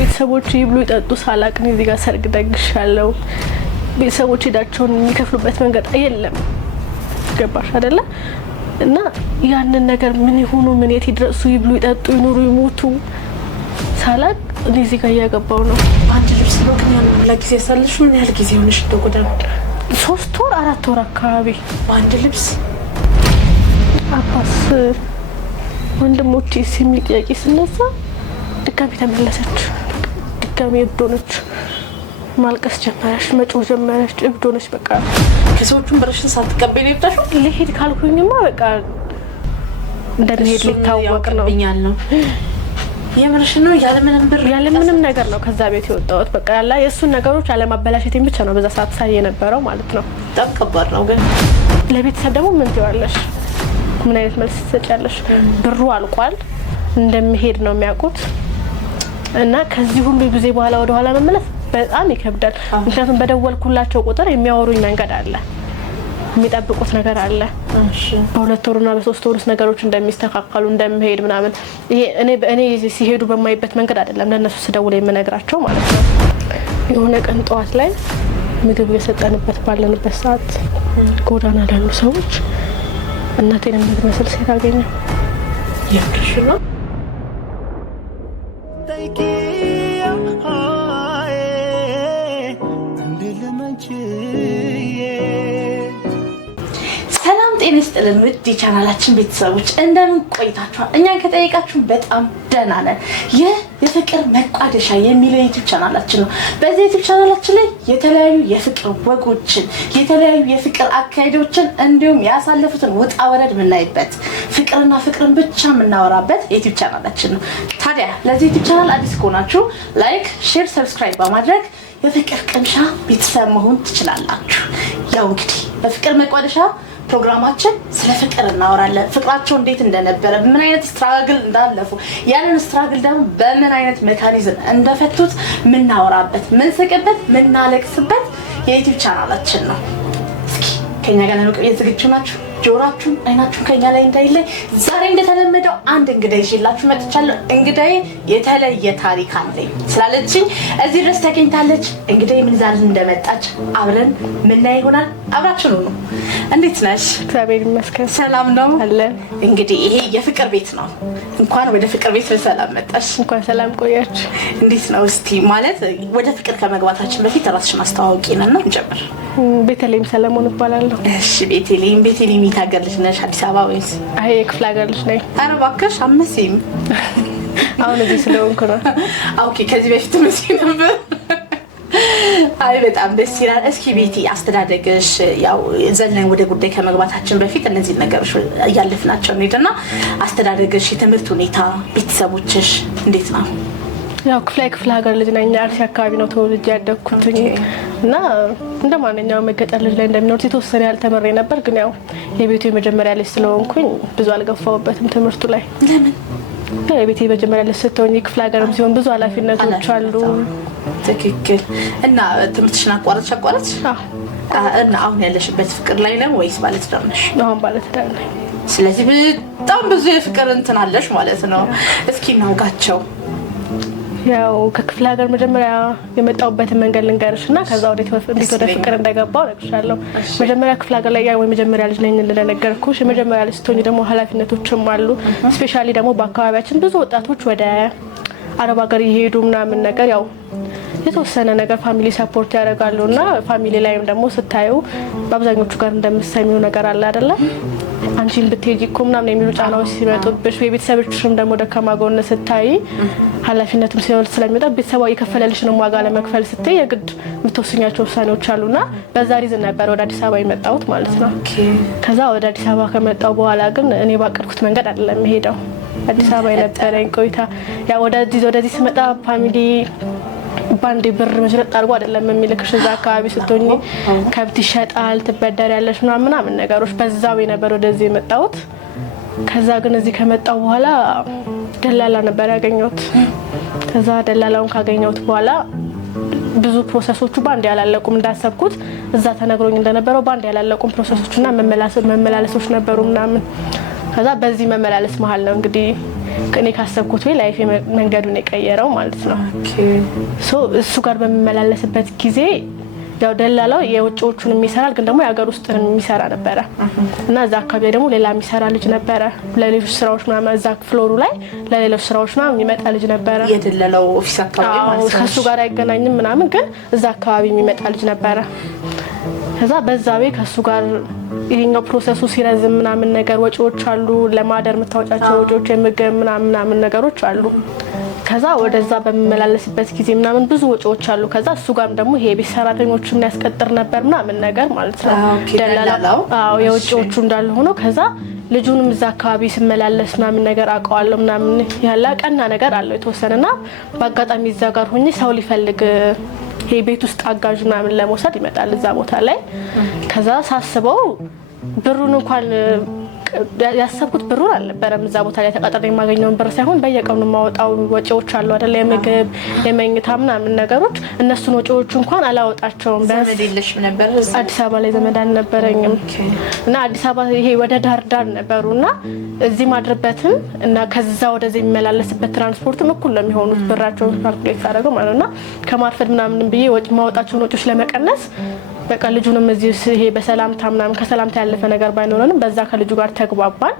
ቤተሰቦች ይብሉ ይጠጡ ሳላቅ ነው እዚህ ጋር ሰርግ ደግሻለሁ። ቤተሰቦች ሄዳቸውን የሚከፍሉበት መንገድ የለም። ገባሽ አይደለ? እና ያንን ነገር ምን ይሁኑ ምን የት ይድረሱ ይብሉ ይጠጡ ይኑሩ ይሞቱ ሳላቅ እዚህ ጋር እያገባው ነው። አንድ ልብስ ነው ግን ያን ለጊዜ ሳልሽ ምን ያህል ጊዜ ሆነሽ ተጎዳን? 3 ወር 4 ወር አካባቢ በአንድ ልብስ። አባስ ወንድሞቼ ሲሚል ጥያቄ ስነሳ ድጋሚ ተመለሰች። ድጋሚ እብድ ሆነች። ማልቀስ ጀመረች፣ መጮህ ጀመረች። እብድ ሆነች። በቃ ከሰዎቹም ብርሽን ሳትቀበይ ነው የወጣሽው? ልሄድ ካልኩኝማ በቃ እንደምሄድ ሊታወቅ ነው። የምርሽ ነው? ያለምንም ነገር ነው ከዛ ቤት የወጣሁት። በቃ ያላ የእሱን ነገሮች አለማበላሸቴን ብቻ ነው በዛ ሰዓት ሳይ የነበረው ማለት ነው። በጣም ከባድ ነው። ግን ለቤተሰብ ደግሞ ምን ትይዋለሽ? ምን አይነት መልስ ትሰጫለሽ? ብሩ አልቋል፣ እንደምሄድ ነው የሚያውቁት። እና ከዚህ ሁሉ ጊዜ በኋላ ወደ ኋላ መመለስ በጣም ይከብዳል። ምክንያቱም በደወልኩላቸው ቁጥር የሚያወሩኝ መንገድ አለ፣ የሚጠብቁት ነገር አለ። በ2 ወርና በ3 ወር ነገሮች እንደሚስተካከሉ እንደምሄድ ምናምን። ይሄ እኔ ሲሄዱ በማይበት መንገድ አይደለም ለነሱ ስደውል የምነግራቸው ማለት ነው። የሆነ ቀን ጠዋት ላይ ምግብ የሰጠንበት ባለንበት ሰዓት ጎዳና ላሉ ሰዎች እናቴን የምትመስል ሴት አገኘሁ። የምርሽ ነው? ሰላም ጤና ይስጥልን ውድ የቻናላችን ቤተሰቦች እንደምን ቆይታችኋል? እኛን ከጠየቃችሁ በጣም ደህና ነን። ይህ የፍቅር መቋደሻ የሚለው ዩቲዩብ ቻናላችን ነው። በዚህ ዩቲዩብ ቻናላችን ላይ የተለያዩ የፍቅር ወጎችን፣ የተለያዩ የፍቅር አካሄዶችን እንዲሁም ያሳለፉትን ውጣ ወረድ የምናይበት ፍቅርና ፍቅርን ብቻ የምናወራበት የዩቲዩብ ቻናላችን ነው። ታዲያ ለዚህ ዩቲዩብ ቻናል አዲስ ከሆናችሁ ላይክ፣ ሼር፣ ሰብስክራይብ በማድረግ የፍቅር ቅምሻ ቤተሰብ መሆን ትችላላችሁ። ያው እንግዲህ በፍቅር መቋደሻ ፕሮግራማችን ስለ ፍቅር እናወራለን። ፍቅራቸው እንዴት እንደነበረ፣ ምን አይነት ስትራግል እንዳለፉ፣ ያንን ስትራግል ደግሞ በምን አይነት ሜካኒዝም እንደፈቱት ምናወራበት፣ ምንስቅበት፣ ምናለቅስበት የዩቲዩብ ቻናላችን ነው። እስኪ ከኛ ጋር ለመቆየት ዝግጁ ናችሁ? ጆሮአችሁን አይናችሁን ከኛ ላይ እንዳይለይ ዛሬ እንደተለመደው አንድ እንግዳ ይዤላችሁ መጥቻለሁ። እንግዳዬ የተለየ ታሪክ አለኝ ስላለችኝ እዚህ ድረስ ተገኝታለች። እንግዳዬ ምን ዛሬ እንደመጣች አብረን ምናይ ይሆናል። አብራችሁ ነው። እንዴት ነሽ? እግዚአብሔር ይመስገን ሰላም ነው አለ። እንግዲህ ይሄ የፍቅር ቤት ነው። እንኳን ወደ ፍቅር ቤት በሰላም መጣሽ። እንኳን ሰላም ቆያችሁ። እንዴት ነው? እስቲ ማለት ወደ ፍቅር ከመግባታችን በፊት ራስሽን አስተዋውቂንና እንጀምር። ቤተልሔም ሰለሞን እባላለሁ። እሺ ቤተልሔም የታገር ልጅ ነሽ? አዲስ አበባ ወይስ? አይ የክፍለ ሀገር ልጅ ነኝ። ኧረ እባክሽ አመሲም። አሁን እዚህ ስለሆንኩ ነው። ኦኬ ከዚህ በፊት መሲ ነበር። አይ በጣም ደስ ይላል። እስኪ ቤቲ አስተዳደግሽ፣ ያው ዘለን ወደ ጉዳይ ከመግባታችን በፊት እነዚህ ነገሮች እያለፍናቸው እንሂድና አስተዳደግሽ፣ የትምህርት ሁኔታ፣ ቤተሰቦችሽ እንዴት ነው? ያው ክፍለ ሀገር ልጅ ነኝ። አርሲ አካባቢ ነው ተወልጄ ያደግኩት እና እንደማንኛውም መገጠር ልጅ ላይ እንደሚኖር የተወሰነ ያህል ተመሬ ነበር። ግን ያው የቤቱ የመጀመሪያ ልጅ ስለሆንኩኝ ብዙ አልገፋሁበትም ትምህርቱ ላይ። ለምን? የቤቱ የመጀመሪያ ልጅ ስትሆኝ ክፍለ ሀገርም ሲሆን ብዙ ኃላፊነቶች አሉ። ትክክል። እና ትምህርትሽን አቋረጥሽ? እና አሁን ያለሽበት ፍቅር ላይ ነው ወይስ ባለትዳር ነሽ? አሁን ባለትዳር ነኝ። ስለዚህ በጣም ብዙ የፍቅር እንትን አለሽ ማለት ነው። እስኪ እናውጋቸው። ያው ከክፍለ ሀገር መጀመሪያ የመጣሁበትን መንገድ ልንገርሽና ከዛ እንዴት ወደ ፍቅር እንደገባው እነግርሻለሁ። መጀመሪያ ክፍለ ሀገር ላይ ያው የመጀመሪያ ልጅ ነኝ እንደነገርኩሽ። የመጀመሪያ ልጅ ስትሆኚ ደግሞ ኃላፊነቶችም አሉ። ስፔሻሊ ደግሞ በአካባቢያችን ብዙ ወጣቶች ወደ አረብ ሀገር እየሄዱ ምናምን ነገር ያው የተወሰነ ነገር ፋሚሊ ሰፖርት ያደርጋሉና ፋሚሊ ላይም ደግሞ ስታዩ በአብዛኞቹ ጋር እንደምትሰሚው ነገር አለ አይደለ? አንቺን ብትሄጂ እኮ ምናምን የሚሉ ጫናዎች ሲመጡብሽ የቤተሰቦችሽም ደግሞ ደካማ ጎን ስታይ ኃላፊነቱም ሲኖር ስለሚወጣ ቤተሰባው የከፈለልሽንም ዋጋ ለመክፈል ስትይ የግድ የምትወስኛቸው ውሳኔዎች አሉና በዛ ሪዝን ነበር ወደ አዲስ አበባ የመጣሁት ማለት ነው። ከዛ ወደ አዲስ አበባ ከመጣሁ በኋላ ግን እኔ ባቀድኩት መንገድ አይደለም የሄደው። አዲስ አበባ የነበረኝ ቆይታ ያው ወደዚህ ስመጣ ፋሚሊ ባንዴ ብር መሽረጥ አድርጎ አይደለም የሚልክሽ። እዛ አካባቢ ስትሆኚ ከብት ይሸጣል፣ ትበደሪያለሽ ምናምን ነገሮች በዛው ነበር ወደዚህ የመጣሁት። ከዛ ግን እዚህ ከመጣሁ በኋላ ደላላ ነበር ያገኘሁት። ከዛ ደላላውን ካገኘሁት በኋላ ብዙ ፕሮሰሶቹ ባንዴ ያላለቁም። እንዳሰብኩት እዛ ተነግሮኝ እንደነበረው ባንዴ ያላለቁም ፕሮሰሶችና መመላለሶች ነበሩ ምናምን። ከዛ በዚህ መመላለስ መሀል ነው እንግዲህ እኔ ካሰብኩት ወይ ላይፍ መንገዱን የቀየረው ማለት ነው። እሱ ጋር በመመላለስበት ጊዜ ያው ደላላው የውጭዎቹን የሚሰራል ግን ደግሞ የሀገር ውስጥ የሚሰራ ነበረ እና እዛ አካባቢ ደግሞ ሌላ የሚሰራ ልጅ ነበረ ለሌሎች ስራዎች ምናምን እዛ ፍሎሩ ላይ ለሌሎች ስራዎች ምናምን የሚመጣ ልጅ ነበረ። የደላላው ኦፊስ አካባቢ ማለት ነው። ከሱ ጋር አይገናኝም ምናምን ግን እዛ አካባቢ የሚመጣ ልጅ ነበረ። ከዛ በዛ ቤት ከሱ ጋር ይሄኛው ፕሮሰሱ ሲረዝም ምናምን ነገር ወጪዎች አሉ ለማደር የምታወጫቸው ወጪዎች የምግብ ምናምን ነገሮች አሉ። ከዛ ወደዛ በመመላለስበት ጊዜ ምናምን ብዙ ወጪዎች አሉ። ከዛ እሱ ጋርም ደግሞ ይሄ ቤት ሰራተኞችን ያስቀጥር ነበር ምናምን ነገር ማለት ነው ደላላው። የውጪዎቹ እንዳለ ሆኖ ከዛ ልጁንም እዛ አካባቢ ስመላለስ ምናምን ነገር አውቀዋለሁ ምናምን ያለ ቀና ነገር አለው የተወሰነና በአጋጣሚ እዛ ጋር ሆኜ ሰው ሊፈልግ ይሄ ቤት ውስጥ አጋዥ ምናምን ለመውሰድ ይመጣል እዛ ቦታ ላይ። ከዛ ሳስበው ብሩን እንኳን ያሰብኩት ብሩን አልነበረም እዛ ቦታ ላይ ተቀጥሬ የማገኘውን ብር ሳይሆን በየቀኑ ማወጣው ወጪዎች አሉ አይደል የምግብ የመኝታ ምናምን ነገሮች እነሱን ወጪዎች እንኳን አላወጣቸውም። በመደለሽ ነበር አዲስ አበባ ላይ ዘመድ አልነበረኝም እና አዲስ አበባ ይሄ ወደ ዳር ነበሩና እዚህ ማድረበትም እና ከዛ ወደዚህ የሚመላለስበት ትራንስፖርትም እኩል ለሚሆኑት ብራቸው ካልኩሌት አደረገው ማለትና ከማርፈድ ምናምን ብዬ ወጪ ማወጣቸውን ወጪዎች ለመቀነስ በቃ ልጁንም እዚህ ይሄ በሰላምታ ምናምን ከሰላምታ ያለፈ ነገር ባይኖርንም በዛ ከልጁ ጋር ተግባባን።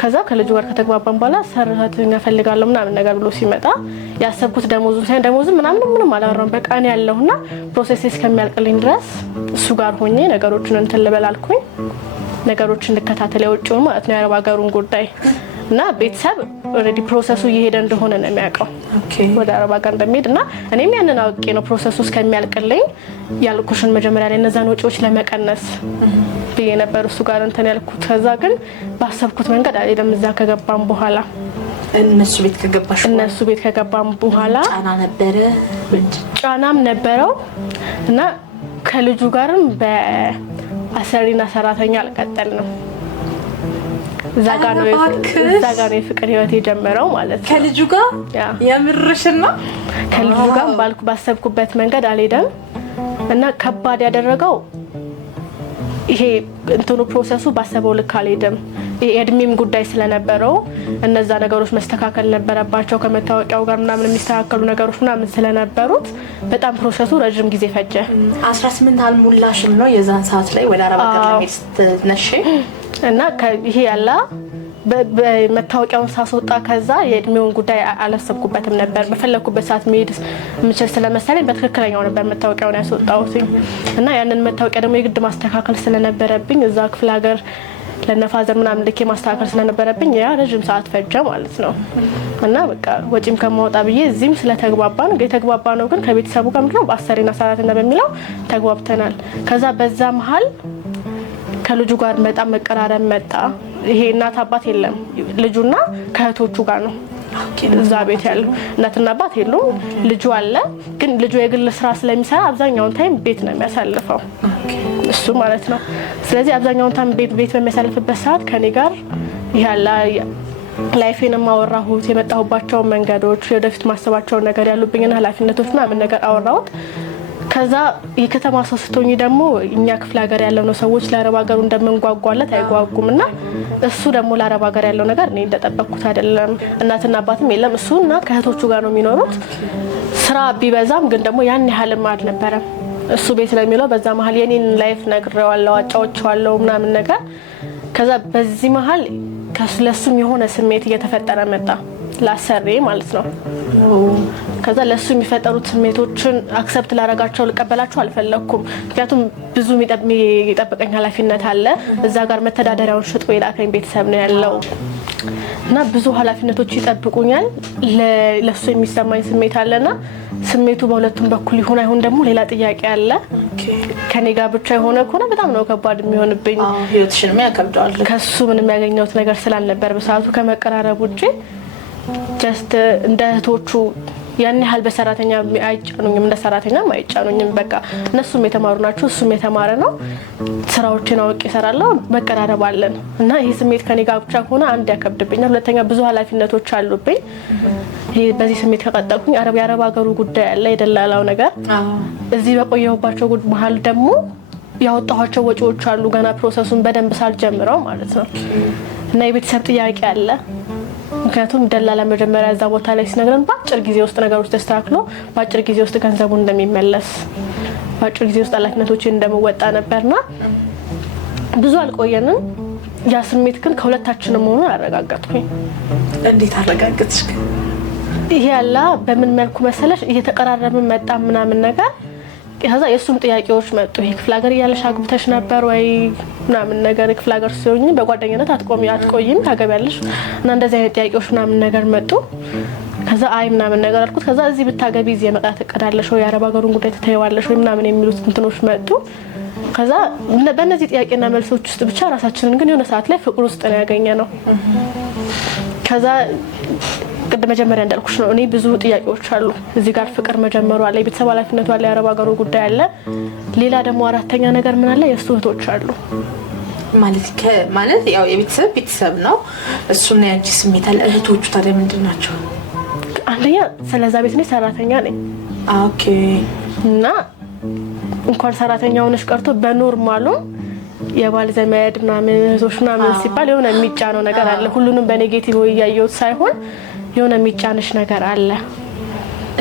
ከዛ ከልጁ ጋር ከተግባባን በኋላ ሰራተኛ ፈልጋለሁ ምናምን ነገር ብሎ ሲመጣ ያሰብኩት ደሞዙ ምንም አላወራም። በቃ እኔ ያለሁና ፕሮሰስ እስከሚያልቅልኝ ድረስ እሱ ጋር ሆኜ ነገሮችን እንትን ልበላልኩኝ ነገሮችን እንከታተል ያውጪው ማለት ነው የአረብ ሀገሩን ጉዳይ እና ቤተሰብ ኦሬዲ ፕሮሰሱ እየሄደ እንደሆነ ነው የሚያውቀው ወደ አረብ ሀገር እንደሚሄድና እኔም ያንን አውቄ ነው ፕሮሰሱ እስከሚያልቅልኝ ያልኩሽን መጀመሪያ ላይ እነዛን ወጪዎች ለመቀነስ ብዬ ነበር እሱ ጋር እንትን ያልኩት። ከዛ ግን ባሰብኩት መንገድ አይደለም። እዛ ከገባን በኋላ እነሱ ቤት ከገባን በኋላ ጫናም ነበረው እና ከልጁ ጋርም በአሰሪና ሰራተኛ አልቀጠልንም። እዛ ጋር ነው የፍቅር ህይወት የጀመረው ማለት ነው ከልጁ ጋር። የምርሽና ከልጁ ጋር ባሰብኩበት መንገድ አልሄደም እና ከባድ ያደረገው ይሄ እንትኑ ፕሮሰሱ ባሰበው ልክ አልሄደም። የእድሜም ጉዳይ ስለነበረው እነዛ ነገሮች መስተካከል ነበረባቸው። ከመታወቂያው ጋር ምናምን የሚስተካከሉ ነገሮች ምናምን ስለነበሩት በጣም ፕሮሰሱ ረጅም ጊዜ ፈጀ። 18 አልሞላሽም ነው የዛን ሰዓት ላይ ወደ አረብ ሀገር ለመሄድ ስትነሺ እና ይሄ ያላ በመታወቂያውን ሳስወጣ ከዛ የእድሜውን ጉዳይ አላሰብኩበትም ነበር። በፈለኩበት ሰዓት መሄድ የምችል ስለመሰለኝ በትክክለኛው ነበር መታወቂያውን ያስወጣሁት እና ያንን መታወቂያ ደግሞ የግድ ማስተካከል ስለነበረብኝ እዛ ክፍለ ሀገር ለነፋዘር ምናምን ልኬ ማስተካከል ስለነበረብኝ ያ ረጅም ሰዓት ፈጀ ማለት ነው። እና በቃ ወጪም ከማውጣ ብዬ እዚህም ስለተግባባ ነው ግን ከቤተሰቡ ጋር ምንድነው በአሰሪና ሰራተኛ በሚለው ተግባብተናል። ከዛ በዛ መሀል ከልጁ ጋር በጣም መቀራረብ መጣ። ይሄ እናት አባት የለም ልጁና ከእህቶቹ ጋር ነው እዛ ቤት ያለው። እናትና አባት የሉም። ልጁ አለ ግን ልጁ የግል ስራ ስለሚሰራ አብዛኛውን ታይም ቤት ነው የሚያሳልፈው እሱ ማለት ነው። ስለዚህ አብዛኛውን ታይም ቤት በሚያሳልፍበት ሰዓት ከኔ ጋር ያላ ላይፌን ማወራሁት የመጣሁባቸው መንገዶች ወደፊት ማሰባቸው ነገር ያሉብኝና ኃላፊነቶች ምናምን ነገር አወራሁት። ከዛ የከተማ ሰው ስትሆኚ ደግሞ እኛ ክፍለ ሀገር ያለው ነው ሰዎች ለአረብ ሀገሩ እንደምንጓጓለት አይጓጉምና እሱ ደግሞ ለአረብ ሀገር ያለው ነገር እኔ እንደጠበቅኩት አይደለም። እናትና አባትም የለም እሱና ከእህቶቹ ጋር ነው የሚኖሩት። ስራ ቢበዛም ግን ደግሞ ያን ያህልም አልነበረም። እሱ ቤት ነው የሚለው። በዛ መሀል የኔን ላይፍ ነግሬዋለሁ አጫውቼዋለሁ ምናምን ነገር። ከዛ በዚህ መሀል ለሱም የሆነ ስሜት እየተፈጠረ መጣ ላሰሬ ማለት ነው። ከዛ ለሱ የሚፈጠሩት ስሜቶችን አክሰፕት ላረጋቸው ልቀበላቸው አልፈለኩም። ምክንያቱም ብዙ የሚጠብቀኝ ኃላፊነት አለ። እዛ ጋር መተዳደሪያውን ሽጦ የላከኝ ቤተሰብ ነው ያለው እና ብዙ ኃላፊነቶች ይጠብቁኛል። ለሱ የሚሰማኝ ስሜት አለና ስሜቱ በሁለቱም በኩል ይሁን አይሁን ደግሞ ሌላ ጥያቄ አለ። ከኔ ጋር ብቻ የሆነ ከሆነ በጣም ነው ከባድ የሚሆንብኝ። ህይወትሽንም ያከብዳል። ከሱ ምንም ያገኘሁት ነገር ስላልነበር በሰዓቱ ከመቀራረብ ውጪ ጀስት እንደ እህቶቹ ያን ያህል በሰራተኛ አይጫኑኝም፣ እንደ ሰራተኛም አይጫኑኝም። በቃ እነሱም የተማሩ ናቸው፣ እሱም የተማረ ነው። ስራዎችን አውቄ እሰራለሁ፣ መቀራረብ አለን እና ይሄ ስሜት ከኔ ጋር ብቻ ከሆነ አንድ ያከብድብኛል፣ ሁለተኛ ብዙ ኃላፊነቶች አሉብኝ። በዚህ ስሜት ከቀጠልኩኝ የአረብ ሀገሩ ጉዳይ አለ፣ የደላላው ነገር። እዚህ በቆየሁባቸው መሀል ደግሞ ያወጣኋቸው ወጪዎች አሉ፣ ገና ፕሮሰሱን በደንብ ሳልጀምረው ማለት ነው። እና የቤተሰብ ጥያቄ አለ። ምክንያቱም ደላላ መጀመሪያ እዛ ቦታ ላይ ሲነግረን በአጭር ጊዜ ውስጥ ነገሮች ተስተካክሎ በአጭር ጊዜ ውስጥ ገንዘቡ እንደሚመለስ በአጭር ጊዜ ውስጥ ኃላፊነቶችን እንደምወጣ ነበርና ብዙ አልቆየንም። ያ ስሜት ግን ከሁለታችንም መሆኑን አረጋግጥኩኝ። እንዴት አረጋግጥሽ? ይሄ ያላ በምን መልኩ መሰለሽ እየተቀራረብን መጣ ምናምን ነገር ከዛ የሱም ጥያቄዎች መጡ። ይሄ ክፍለ ሀገር እያለሽ አግብተሽ ነበር ወይ ምናምን ነገር ክፍለ ሀገር ሲሆን በጓደኝነት አትቆይም ታገቢያለሽ እና እንደዚህ አይነት ጥያቄዎች ምናምን ነገር መጡ። ከዛ አይ ምናምን ነገር አልኩት። ከዛ እዚህ ብታገቢ እዚህ የመጣት እቅዳለሽ ወይ የአረብ ሀገሩን ጉዳይ ትተይዋለሽ ወይ ምናምን የሚሉት እንትኖች መጡ። ከዛ በእነዚህ ጥያቄና መልሶች ውስጥ ብቻ ራሳችንን ግን የሆነ ሰዓት ላይ ፍቅር ውስጥ ነው ያገኘነው። ከዛ ቅድም መጀመሪያ እንዳልኩሽ ነው እኔ ብዙ ጥያቄዎች አሉ እዚህ ጋር ፍቅር መጀመሩ አለ፣ የቤተሰብ ኃላፊነቱ አለ፣ የአረብ ሀገሩ ጉዳይ አለ። ሌላ ደግሞ አራተኛ ነገር ምን አለ? የእሱ እህቶች አሉ። ማለት ያው ቤተሰብ ነው እሱና ያንቺ ስሜት አለ። እህቶቹ ታዲያ ምንድን ናቸው? አንደኛ ስለዛ ቤት ነኝ ሰራተኛ ነኝ። ኦኬ። እና እንኳን ሰራተኛ ሆነሽ ቀርቶ በኖርማሉ የባል ዘመድ ምናምን እህቶች ምናምን ሲባል የሆነ የሚጫነው ነገር አለ። ሁሉንም በኔጌቲቭ ወይ ያየሁት ሳይሆን የሆነ የሚጫንሽ ነገር አለ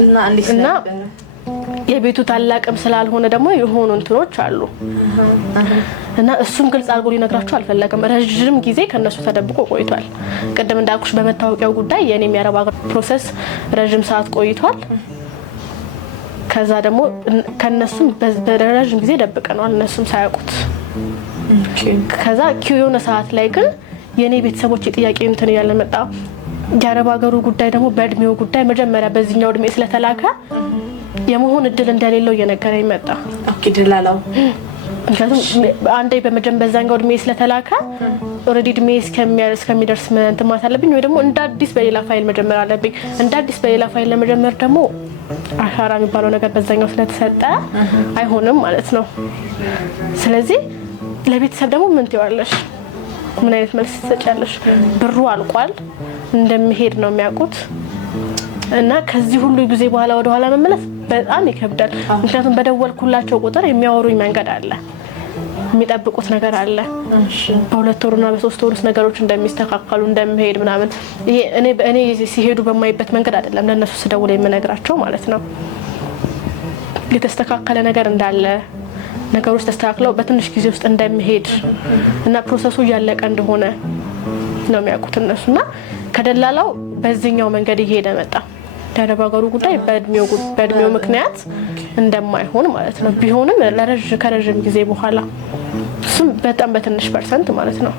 እና እንዴት ነበር? የቤቱ ታላቅም ስላልሆነ ደግሞ የሆኑ እንትኖች አሉ እና እሱም ግልጽ አድርጎ ሊነግራቸው አልፈለገም። ረጅም ጊዜ ከነሱ ተደብቆ ቆይቷል። ቅድም እንዳልኩሽ በመታወቂያው ጉዳይ የኔም የአረብ ሀገር ፕሮሰስ ረጅም ሰዓት ቆይቷል። ከዛ ደግሞ ከነሱም በረጅም ጊዜ ደብቀናል እነሱም ሳያውቁት። ከዛ የሆነ ሰዓት ላይ ግን የኔ ቤተሰቦች ጥያቄ እንትን ያለ መጣ። የአረብ ሀገሩ ጉዳይ ደግሞ በእድሜው ጉዳይ መጀመሪያ በዚህኛው እድሜ ስለተላከ የመሆን እድል እንደሌለው እየነገረኝ መጣ። ኦኬ። ደላላው ምክንያቱም አንዴ በዛኛው እድሜ ስለተላከ ኦልሬዲ እድሜ እስከሚደርስ እንትን ማለት አለብኝ ወይ ደግሞ እንደ አዲስ በሌላ ፋይል መጀመር አለብኝ። እንደ አዲስ በሌላ ፋይል ለመጀመር ደግሞ አሻራ የሚባለው ነገር በዛኛው ስለተሰጠ አይሆንም ማለት ነው። ስለዚህ ለቤተሰብ ደግሞ ምን ትይዋለሽ? ምን አይነት መልስ ትሰጫለሽ? ብሩ አልቋል እንደሚሄድ ነው የሚያውቁት እና ከዚህ ሁሉ ጊዜ በኋላ ወደ ኋላ መመለስ በጣም ይከብዳል። ምክንያቱም በደወልኩላቸው ቁጥር የሚያወሩኝ መንገድ አለ፣ የሚጠብቁት ነገር አለ። በሁለት ወርና በሶስት ወር ውስጥ ነገሮች እንደሚስተካከሉ እንደሚሄድ ምናምን ይሄ እኔ ሲሄዱ በማይበት መንገድ አይደለም ለነሱ ስደውል የምነግራቸው ማለት ነው። የተስተካከለ ነገር እንዳለ ነገሮች ተስተካክለው በትንሽ ጊዜ ውስጥ እንደሚሄድ እና ፕሮሰሱ እያለቀ እንደሆነ ነው የሚያውቁት እነሱና ከደላላው በዚህኛው መንገድ እየሄደ መጣ። የአረብ ሀገሩ ጉዳይ በእድሜው ምክንያት እንደማይሆን ማለት ነው። ቢሆንም ከረጅም ጊዜ በኋላ እሱም በጣም በትንሽ ፐርሰንት ማለት ነው።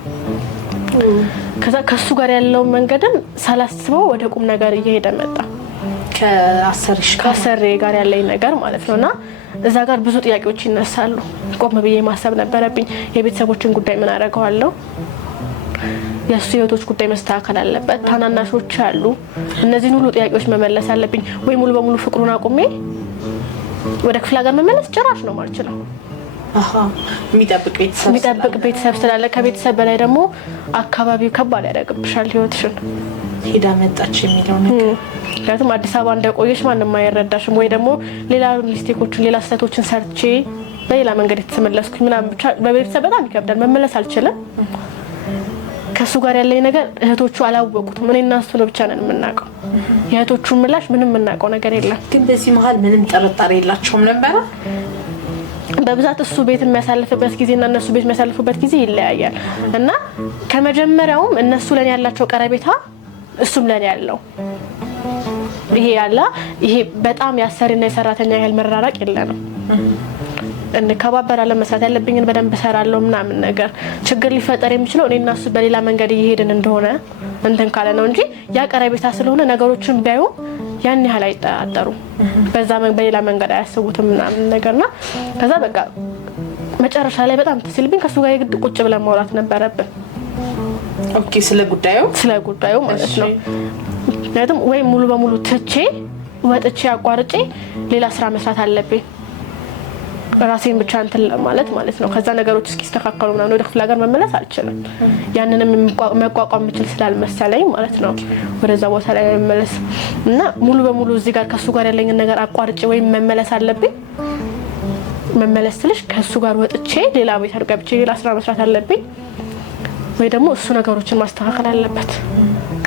ከዛ ከሱ ጋር ያለው መንገድም ሳላስበው ወደ ቁም ነገር እየሄደ መጣ። ከአሰሪ ጋር ያለኝ ነገር ማለት ነውና እዛ ጋር ብዙ ጥያቄዎች ይነሳሉ። ቆም ብዬ ማሰብ ነበረብኝ። የቤተሰቦችን ጉዳይ ምን አደርገዋለሁ? የሱ ህይወቶች ጉዳይ መስተካከል አለበት። ታናናሾች አሉ። እነዚህን ሁሉ ጥያቄዎች መመለስ አለብኝ። ወይ ሙሉ በሙሉ ፍቅሩን አቁሜ ወደ ክፍለ ሀገር መመለስ ጭራሽ ነው ማለት ነው። የሚጠብቅ ቤተሰብ ስላለ ከቤተሰብ በላይ ደግሞ አካባቢው ከባድ ያደርግብሻል ህይወትሽን። ሄዳ መጣች የሚለው ነገር ምክንያቱም አዲስ አበባ እንደቆየሽ ማንም አይረዳሽም። ወይ ደግሞ ሌላ ሚስቴኮችን ሌላ ስህተቶችን ሰርቼ በሌላ መንገድ የተመለስኩኝ ምናምን ብቻ በቤተሰብ በጣም ይከብዳል። መመለስ አልችልም። ከሱ ጋር ያለኝ ነገር እህቶቹ አላወቁትም። እኔና እሱ ነው ብቻ ነን የምናውቀው። የእህቶቹ ምላሽ ምንም የምናውቀው ነገር የለም። ግን በዚህ መሀል ምንም ጥርጣሬ የላቸውም ነበር። በብዛት እሱ ቤት የሚያሳልፍበት ጊዜና እነሱ ቤት የሚያሳልፉበት ጊዜ ይለያያል እና ከመጀመሪያውም እነሱ ለኔ ያላቸው ቀረቤታ እሱም ለኔ ያለው ይሄ በጣም ያሰሪና የሰራተኛ ያህል መራራቅ የለንም። እንከባበራለን። መስራት ያለብኝን በደንብ እሰራለሁ ምናምን ነገር ችግር ሊፈጠር የሚችለው እኔና እሱ በሌላ መንገድ እየሄድን እንደሆነ እንትን ካለ ነው እንጂ ያ ቀረቤታ ስለሆነ ነገሮችን ቢያዩ ያን ያህል አይጠራጠሩ። በሌላ መንገድ አያስቡትም ምናምን ነገርና ከዛ በቃ መጨረሻ ላይ በጣም ተስልብኝ ከሱ ጋር የግድ ቁጭ ብለን ማውራት ነበረብን። ኦኬ። ስለ ጉዳዩ ማለት ነው። ምክንያቱም ወይ ሙሉ በሙሉ ትቼ ወጥቼ አቋርጬ ሌላ ስራ መስራት አለብኝ ራሴን ብቻ እንትን ማለት ነው። ከዛ ነገሮች እስኪስተካከሉ ምናምን ወደ ክፍለ ሀገር መመለስ አልችልም። ያንንም መቋቋም የምችል ስላልመሰለኝ ማለት ነው ወደዛ ቦታ ላይ መመለስ እና ሙሉ በሙሉ እዚህ ጋር ከሱ ጋር ያለኝ ነገር አቋርጬ ወይ መመለስ አለብኝ። መመለስ ስልሽ ከሱ ጋር ወጥቼ ሌላ ቤት ገብቼ ሌላ ስራ መስራት አለብኝ። ወይ ደግሞ እሱ ነገሮችን ማስተካከል አለበት።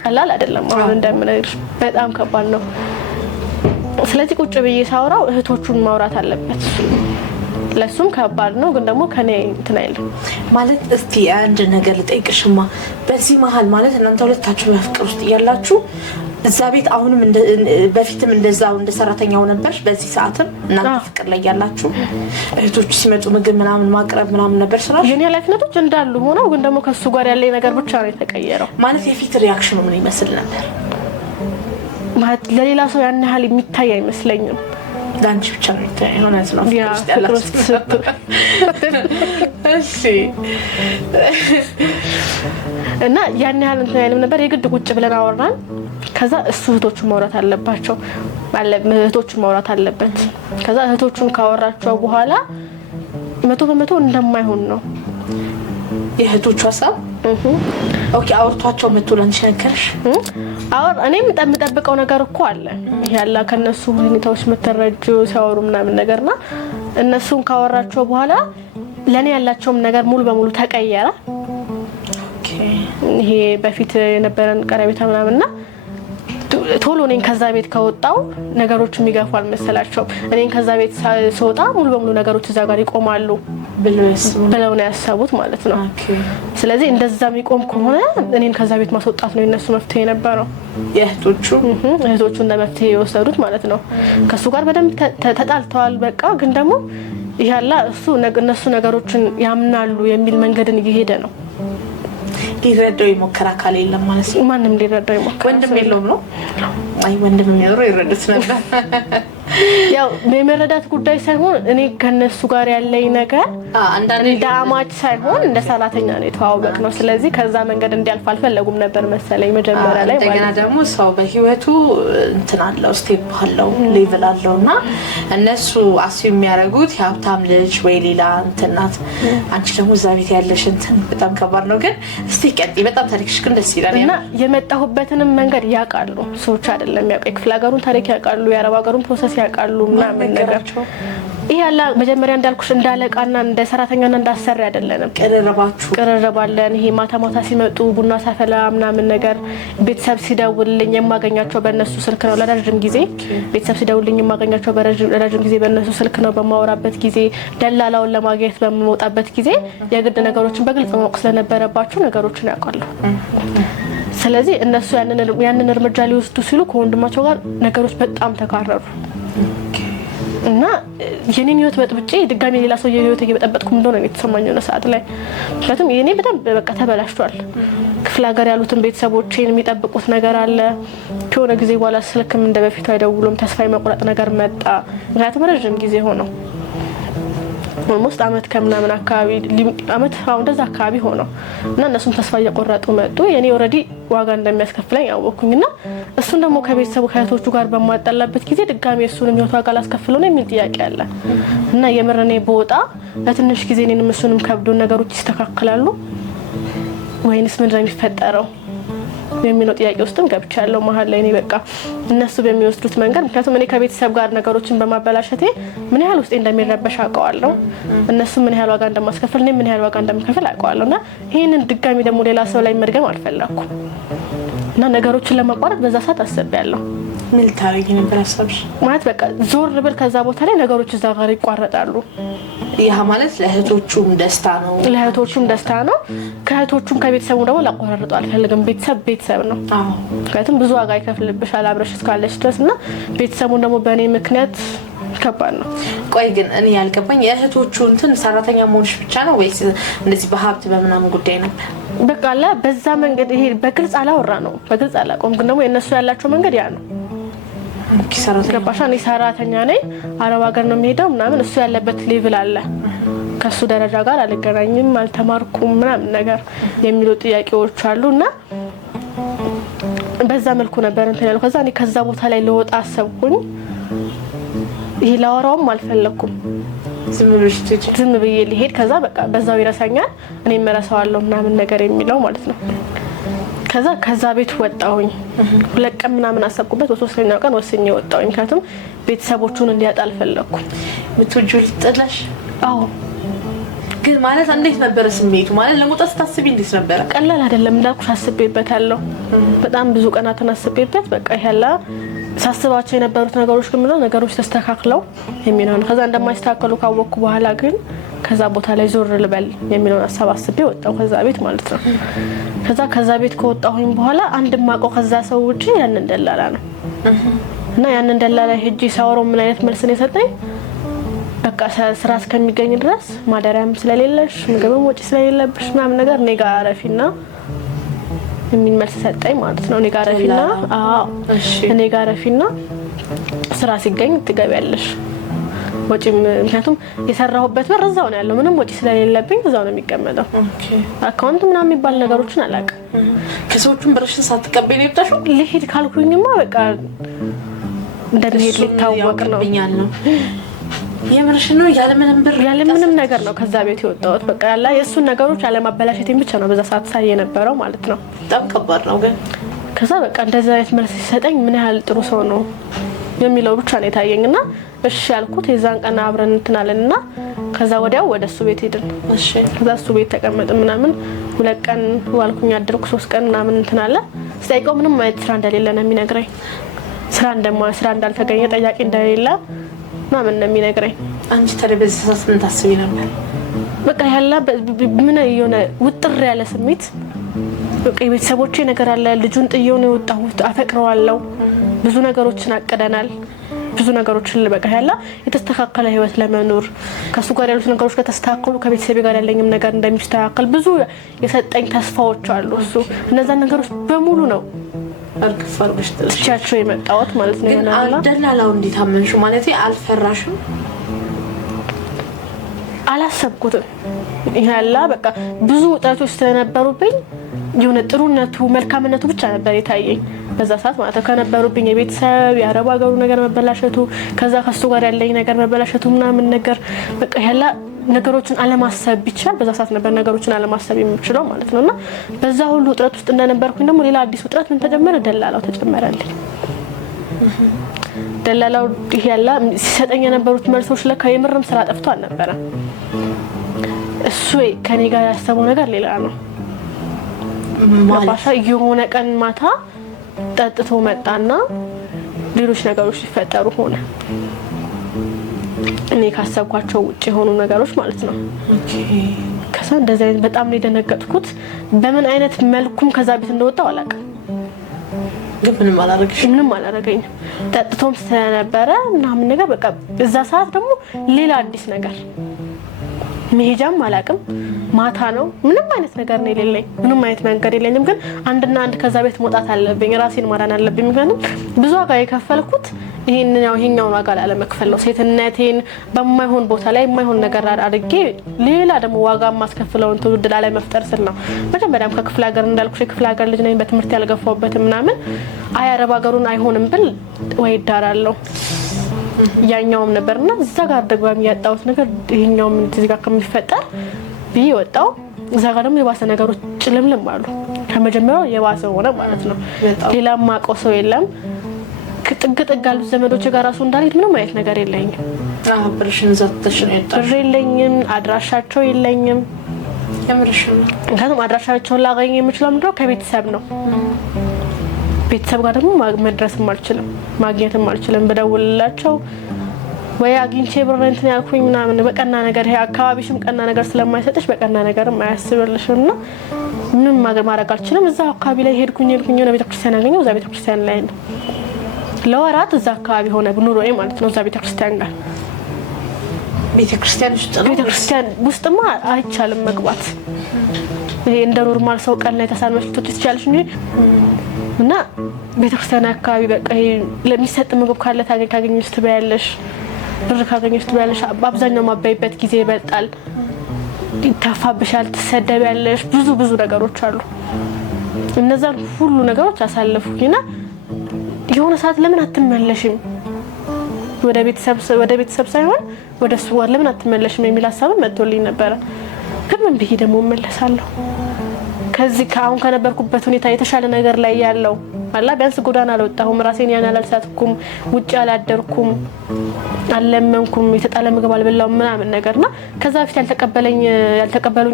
ቀላል አይደለም። አሁን እንደምነግርሽ በጣም ከባድ ነው። ስለዚህ ቁጭ ብዬ ሳወራው እህቶቹን ማውራት አለበት። ለሱም ከባድ ነው፣ ግን ደግሞ ከኔ እንትን አይልም ማለት። እስቲ አንድ ነገር ልጠይቅሽማ። በዚህ መሀል ማለት እናንተ ሁለታችሁ በፍቅር ውስጥ እያላችሁ እዛ ቤት አሁንም በፊትም እንደዛው እንደ ሰራተኛው ነበርሽ? በዚህ ሰዓትም እናንተ ፍቅር ላይ ያላችሁ እህቶቹ ሲመጡ ምግብ ምናምን ማቅረብ ምናምን ነበር ስራሽ? የኔ ኃላፊነቶች እንዳሉ ሆነው ግን ደግሞ ከሱ ጋር ያለኝ ነገር ብቻ ነው የተቀየረው። ማለት የፊት ሪአክሽኑ ምን ይመስል ነበር? ማለት ለሌላ ሰው ያን ያህል የሚታይ አይመስለኝም። ዳንቺ ብቻ ነው የሚታይ የሆነ ነው ፍቅር ውስጥ እሺ። እና ያን ያህል እንትን አይልም ነበር። የግድ ቁጭ ብለን አወራን። ከዛ እሱ እህቶቹን ማውራት አለባቸው እህቶቹን ማውራት አለበት። ከዛ እህቶቹን ካወራቸው በኋላ 100% እንደማይሆን ነው የእህቶቹ ሀሳብ። ኦኬ አውርቷቸው መጥቶ ለንቺ ነገርሽ? እኔም የምጠብቀው ነገር እኮ አለ ያላ ከነሱ ሁኔታዎች መተረጁ ሲያወሩ ምናምን ነገርና እነሱን ካወራቸው በኋላ ለኔ ያላቸውም ነገር ሙሉ በሙሉ ተቀየረ። ይሄ በፊት የነበረን ቀረቤታ ምናምንና ቶሎ እኔን ከዛ ቤት ከወጣው ነገሮች የሚገፉ አልመሰላቸውም። እኔን ከዛ ቤት ስወጣ ሙሉ በሙሉ ነገሮች እዛ ጋር ይቆማሉ ብለው ነው ያሰቡት ማለት ነው። ስለዚህ እንደዛ የሚቆም ከሆነ እኔን ከዛ ቤት ማስወጣት ነው የነሱ መፍትሄ የነበረው። እህቶቹ እንደ መፍትሄ የወሰዱት ማለት ነው። ከሱ ጋር በደንብ ተጣልተዋል። በቃ ግን ደግሞ ያላ እነሱ ነገሮችን ያምናሉ የሚል መንገድን እየሄደ ነው። ሊረዳው ይሞክር አካል የለም ማለት ነው። ማንም ሊረዳው ይሞክር ወንድም የለውም ነው? አይ ወንድም የሚኖረው ይረዳት ነበር። ያው የመረዳት ጉዳይ ሳይሆን እኔ ከነሱ ጋር ያለኝ ነገር እንደ አማች ሳይሆን እንደ ሰራተኛ ነው የተዋወቅነው። ስለዚህ ከዛ መንገድ እንዲያልፍ አልፈለጉም ነበር መሰለኝ መጀመሪያ ላይ። እንደገና ደግሞ ሰው በህይወቱ እንትን አለው ስቴፕ አለው ሌቭል አለውና እነሱ አስዩ የሚያደርጉት የሀብታም ልጅ ወይ ሌላ እንትን ናት። አንቺ ደግሞ እዛ ቤት ያለሽ እንትን በጣም ከባድ ነው። ግን እስቲ ቀጥይ። በጣም ታሪክሽ ግን ደስ ይላል። እና የመጣሁበትንም መንገድ ያውቃሉ ሰዎች አይደለም ያውቁ። የክፍለ ሀገሩን ታሪክ ያውቃሉ፣ የአረብ ሀገሩን ፕሮሰስ ያውቃሉ ምናምን ነገር። ይሄ ያላ መጀመሪያ እንዳልኩሽ እንዳለቃና እንደ ሰራተኛና እንዳሰሪ አይደለንም። ቅርርባለን። ይሄ ማታ ማታ ሲመጡ ቡና ሳፈላ ምናምን ነገር ቤተሰብ ሲደውልልኝ የማገኛቸው በእነሱ ስልክ ነው። ለረጅም ጊዜ ቤተሰብ ሲደውልልኝ የማገኛቸው ለረጅም ጊዜ በእነሱ ስልክ ነው። በማወራበት ጊዜ ደላላውን ለማግኘት በመውጣበት ጊዜ የግድ ነገሮችን በግልጽ ማወቅ ስለነበረባቸው ነገሮችን ያውቃሉ። ስለዚህ እነሱ ያንን እርምጃ ሊወስዱ ሲሉ ከወንድማቸው ጋር ነገሮች በጣም ተካረሩ እና የኔን ህይወት በጥብጬ ድጋሚ ሌላ ሰው የህይወት እየበጠበጥኩ እንደሆነ ነው የተሰማኝ ነው ሰዓት ላይ። ምክንያቱም የኔ በጣም በቃ ተበላሽቷል። ክፍለ ሀገር ያሉትን ቤተሰቦቼን የሚጠብቁት ነገር አለ። ከሆነ ጊዜ በኋላ ስልክም እንደበፊቱ አይደውሉም። ተስፋ የመቁረጥ ነገር መጣ። ምክንያቱም ረጅም ጊዜ ሆነው ኦልሞስት አመት ከምናምን አካባቢ አመት እንደዛ አካባቢ ሆነው እና እነሱም ተስፋ እየቆረጡ መጡ። የኔ ኦልሬዲ ዋጋ እንደሚያስከፍለኝ ያወኩኝና እሱን ደግሞ ከቤተሰቡ ከእህቶቹ ጋር በማጣላበት ጊዜ ድጋሚ እሱንም ህይወት ዋጋ ላስከፍለው ነው የሚል ጥያቄ አለ እና የምርኔ በወጣ ለትንሽ ጊዜ እኔንም እሱንም ከብዶ ነገሮች ይስተካከላሉ ወይንስ ምንድን ነው የሚፈጠረው የሚለው ጥያቄ ውስጥም ገብቻለሁ መሀል ላይ። እኔ በቃ እነሱ በሚወስዱት መንገድ ምክንያቱም እኔ ከቤተሰብ ጋር ነገሮችን በማበላሸቴ ምን ያህል ውስጤ እንደሚረበሽ አውቀዋለሁ። እነሱ ምን ያህል ዋጋ እንደማስከፍል እኔ ምን ያህል ዋጋ እንደምከፍል አውቀዋለሁና ይሄንን ድጋሚ ደግሞ ሌላ ሰው ላይ መድገም አልፈለኩም እና ነገሮችን ለማቋረጥ በዛ ሰዓት አስቤያለሁ። ምን ታረጊ ነበር ሀሳብሽ? ማለት በቃ ዞር ብል ከዛ ቦታ ላይ ነገሮች እዛ ጋር ይቋረጣሉ። ያ ማለት ለእህቶቹም ደስታ ነው። ለእህቶቹም ደስታ ነው። ከእህቶቹም ከቤተሰቡ ደግሞ ላቋረጠው አልፈልግም። ቤተሰብ ነው። ምክንያቱም ብዙ ዋጋ ይከፍልብሻል አብረሽ እስካለሽ ድረስና ቤተሰቡን ደግሞ በእኔ ምክንያት ከባድ ነው። ቆይ ግን እኔ ያልገባኝ የእህቶቹ እንትን ሰራተኛ መሆንሽ ብቻ ነው ወይስ እንደዚህ በሀብት በምናምን ጉዳይ ነበር? በቃ በዛ መንገድ ይሄ በግልጽ አላወራ ነው። በግልጽ አላቆም። ግን ደግሞ የእነሱ ያላቸው መንገድ ያ ነው። ገባሻ? እኔ ሰራተኛ ነኝ፣ አረብ ሀገር ነው የሚሄደው ምናምን፣ እሱ ያለበት ሌቭል አለ፣ ከሱ ደረጃ ጋር አልገናኝም፣ አልተማርኩም ምናምን ነገር የሚሉ ጥያቄዎች አሉና በዛ መልኩ ነበር እንትን ያለው። ከዛ እኔ ከዛ ቦታ ላይ ለወጣ አሰብኩኝ። ይሄ ላወራውም አልፈለኩም። ዝም ብዬ ልሄድ፣ ከዛ በቃ በዛው ይረሳኛል፣ እኔም እረሳዋለሁ ምናምን ነገር የሚለው ማለት ነው። ከዛ ቤት ወጣሁኝ። 2 ቀን ምናምን አሰብኩበት። በ3ኛው ቀን ወስኜ ወጣሁኝ። ምክንያቱም ቤተሰቦቹን እንዲያጣ አልፈለኩም። ምትወጁ ልጥላሽ? አዎ ግን ማለት እንዴት ነበር ስሜቱ? ማለት ለመውጣት ታስቢ እንዴት ነበር? ቀላል አይደለም እንዳልኩሽ አስቤበታለሁ። በጣም ብዙ ቀናትን አስቤበት በቃ ይሄላ ሳስባቸው የነበሩት ነገሮች ግን ነገሮች ተስተካክለው የሚሆነው ከዛ እንደማይስተካከሉ ካወቅኩ በኋላ ግን ከዛ ቦታ ላይ ዞር ልበል የሚለውን ሐሳብ አስቤ ወጣሁ ከዛ ቤት ማለት ነው። ከዛ ቤት ከወጣሁኝ በኋላ አንድ ማቀው ከዛ ሰው ውጪ ያንን ደላላ ነው እና ያንን ደላላ ሄጂ ሳወራው ምን አይነት መልስ ነው የሰጠኝ? በቃ ስራ እስከሚገኝ ድረስ ማደሪያም ስለሌለሽ ምግብም ወጪ ስለሌለብሽ ምናምን ነገር እኔ ጋር አረፊና የሚል መልስ ሰጠኝ ማለት ነው። እኔ ጋር አረፊና እኔ ጋር አረፊና ስራ ሲገኝ ትገቢያለሽ ወጪ ምክንያቱም የሰራሁበት ብር እዛው ነው ያለው ምንም ወጪ ስለሌለብኝ እዛው ነው የሚቀመጠው። አካውንት ምናምን የሚባል ነገሮችን አላውቅም። ከሰዎቹም ብርሽን ሳትቀበይ ነው የወጣሽው? ልሂድ ካልኩኝማ በቃ እንደምሄድ ሊታወቅ ነው። የምርሽ ነው? ያለምንም ነገር ነው ከዛ ቤት የወጣሁት። በቃ ያላ የእሱን ነገሮች አለማበላሸቴን ብቻ ነው በዛ ሰዓት ሳይ የነበረው ማለት ነው። በጣም ከባድ ነው ግን ከዛ በቃ እንደዛ አይነት መልስ ሲሰጠኝ ምን ያህል ጥሩ ሰው ነው የሚለው ብቻ ነው የታየኝና እሺ ያልኩት የዛን ቀን አብረን እንትናለንና ከዛ ወዲያው ወደ እሱ ቤት ሄድን። እሺ ከዛ እሱ ቤት ተቀመጥን ምናምን 2 ቀን ዋልኩኝ አድርኩ 3 ቀን ምናምን እንትናለ ስጠይቀው ምንም አይነት ስራ እንደሌለ ነው የሚነግረኝ። ስራ እንዳልተገኘ ጠያቂ እንደሌለ ምናምን ነው የሚነግረኝ። አንቺ ተረበዝ ሰዓት ምን ታስቢ ነበር? በቃ ያላ ምን የሆነ ውጥር ያለ ስሜት በቃ የቤተሰቦቼ ነገር አለ ልጁን ጥዬው ነው የወጣሁት አፈቅረዋለሁ ብዙ ነገሮችን አቀደናል ብዙ ነገሮችን በቃ ያላ የተስተካከለ ህይወት ለመኖር ከሱ ጋር ያሉት ነገሮች ከተስተካከሉ ከቤተሰቤ ጋር ያለኝም ነገር እንደሚስተካከል ብዙ የሰጠኝ ተስፋዎች አሉ። እሱ እነዛ ነገሮች በሙሉ ነው አልከፈርሽ ትቻቸው የመጣሁት ማለት ነው። ግን ደላላው እንዴት አመንሽ? ማለት አልፈራሽም? አላሰብኩትም። ያላ በቃ ብዙ ውጣቶች ስለነበሩብኝ የሆነ ጥሩነቱ መልካምነቱ ብቻ ነበር የታየኝ በዛ ሰዓት ማለት ነው። ከነበሩብኝ የቤተሰብ የአረብ ሀገሩ ነገር መበላሸቱ ከዛ ከሱ ጋር ያለኝ ነገር መበላሸቱ ምናምን ነገር በቃ ያላ ነገሮችን አለማሰብ ቢቻል በዛ ሰዓት ነበር ነገሮችን አለማሰብ የምችለው ማለት ነውና በዛ ሁሉ ውጥረት ውስጥ እንደነበርኩኝ ደግሞ ሌላ አዲስ ውጥረት ምን ተጀመረ? ደላላው ተጨመረልኝ። ደላላው ያላ ሲሰጠኝ የነበሩት መልሶች ለካ የምርም ስራ ጠፍቶ አልነበረ። እሱ ከኔ ጋር ያሰበው ነገር ሌላ ነው ማለት የሆነ ቀን ማታ ጠጥቶ መጣና ሌሎች ነገሮች ሲፈጠሩ ሆነ እኔ ካሰብኳቸው ውጪ የሆኑ ነገሮች ማለት ነው። ከዛ እንደዛ በጣም ነው የደነገጥኩት። በምን አይነት መልኩም ከዛ ቤት እንደወጣው አላውቅም። ግን ምንም አላረገኝም። ጠጥቶም ስለነበረ ምናምን ነገር በቃ በዛ ሰዓት ደግሞ ሌላ አዲስ ነገር መሄጃም አላውቅም። ማታ ነው ምንም አይነት ነገር ነው የሌለኝ ምንም አይነት መንገድ የለኝም። ግን አንድ ከዛ ቤት መውጣት አለብኝ ራሴን ማዳን አለብኝ። ምክንያቱም ብዙ ዋጋ የከፈልኩት ይሄኛውን ዋጋ ላለመክፈል ነው። ሴትነቴን በማይሆን ቦታ ላይ የማይሆን ነገር አድርጌ ሌላ ደግሞ ዋጋ ማስከፍለውን ትውልድ ላይ መፍጠር ስል ነው። መጀመሪያም ከክፍለ ሀገር እንዳልኩሽ የክፍለ ሀገር ልጅ ነኝ በትምህርት ያልገፋውበት ምናምን አረብ ሀገሩን አይሆንም ብል ወይ ዳራለሁ ያኛውም ነበርና እዛ ጋር ደግባም ያጣሁት ነገር ይሄኛውም እዚህ ጋር ከሚፈጠር ብዬ ወጣው። እዛ ጋር ደግሞ የባሰ ነገሮች ጭልምልም አሉ። ከመጀመሪያው የባሰ ሆነ ማለት ነው። ሌላ ማቀው ሰው የለም። ጥግ ያሉት ዘመዶች ጋር ራሱ እንዳልሄድ ምንም አይነት ነገር የለኝም። ብርሽን ዘጥተሽ ነው የወጣሽው? ብር የለኝም፣ አድራሻቸው የለኝም። የምርሽን? ምክንያቱም አድራሻቸውን ላገኝ የምችለው ምንድነው ከቤተሰብ ነው። ቤተሰብ ጋር ደግሞ መድረስም አልችልም ማግኘትም አልችልም። በደውልላቸው ወይ አግኝቼ ብር እንትን ያልኩኝ ምናምን በቀና ነገር ይሄ አካባቢሽም ቀና ነገር ስለማይሰጥሽ በቀና ነገርም አያስብልሽምና ምንም ማድረግ አልችልም። እዛ አካባቢ ላይ ሄድኩኝ ነው ቤተክርስቲያን አገኘው። እዛ ቤተክርስቲያን ላይ ነው ለወራት እዛ አካባቢ ሆነ ኑሮዬ ማለት ነው። እዛ ቤተክርስቲያን ጋር ቤተክርስቲያን ውስጥማ አይቻልም መግባት። ይሄ እንደ ኖርማል ሰው ቀን ላይ ተሳልመሽ ትችያለሽ እንጂ እና ቤተክርስቲያን አካባቢ በቃ ለሚሰጥ ምግብ ካለ ካገኘሽ ትበያለሽ፣ ብር ካገኘሽ ትበያለሽ። በአብዛኛው ማባይበት ጊዜ ይበልጣል። ይታፋብሻል፣ ትሰደቢያለሽ። ብዙ ነገሮች አሉ። እነዛን ሁሉ ነገሮች አሳለፉኝና የሆነ ሰዓት ለምን አትመለሽም ወደ ቤተሰብ ሳይሆን ወደ እሱ ጋር ለምን አትመለሽም የሚል ሀሳብ መጥቶልኝ ነበር። ግን ምን ብዬ ደግሞ እመለሳለሁ? ከዚህ ከአሁን ከነበርኩበት ሁኔታ የተሻለ ነገር ላይ ያለው አላ ቢያንስ ጎዳና አልወጣሁም ራሴን ያን አላልሳትኩም ውጪ አላደርኩም አልለመንኩም የተጣለ ምግብ አልበላውም ምናምን ነገርና ከዛ በፊት ያልተቀበሉኝ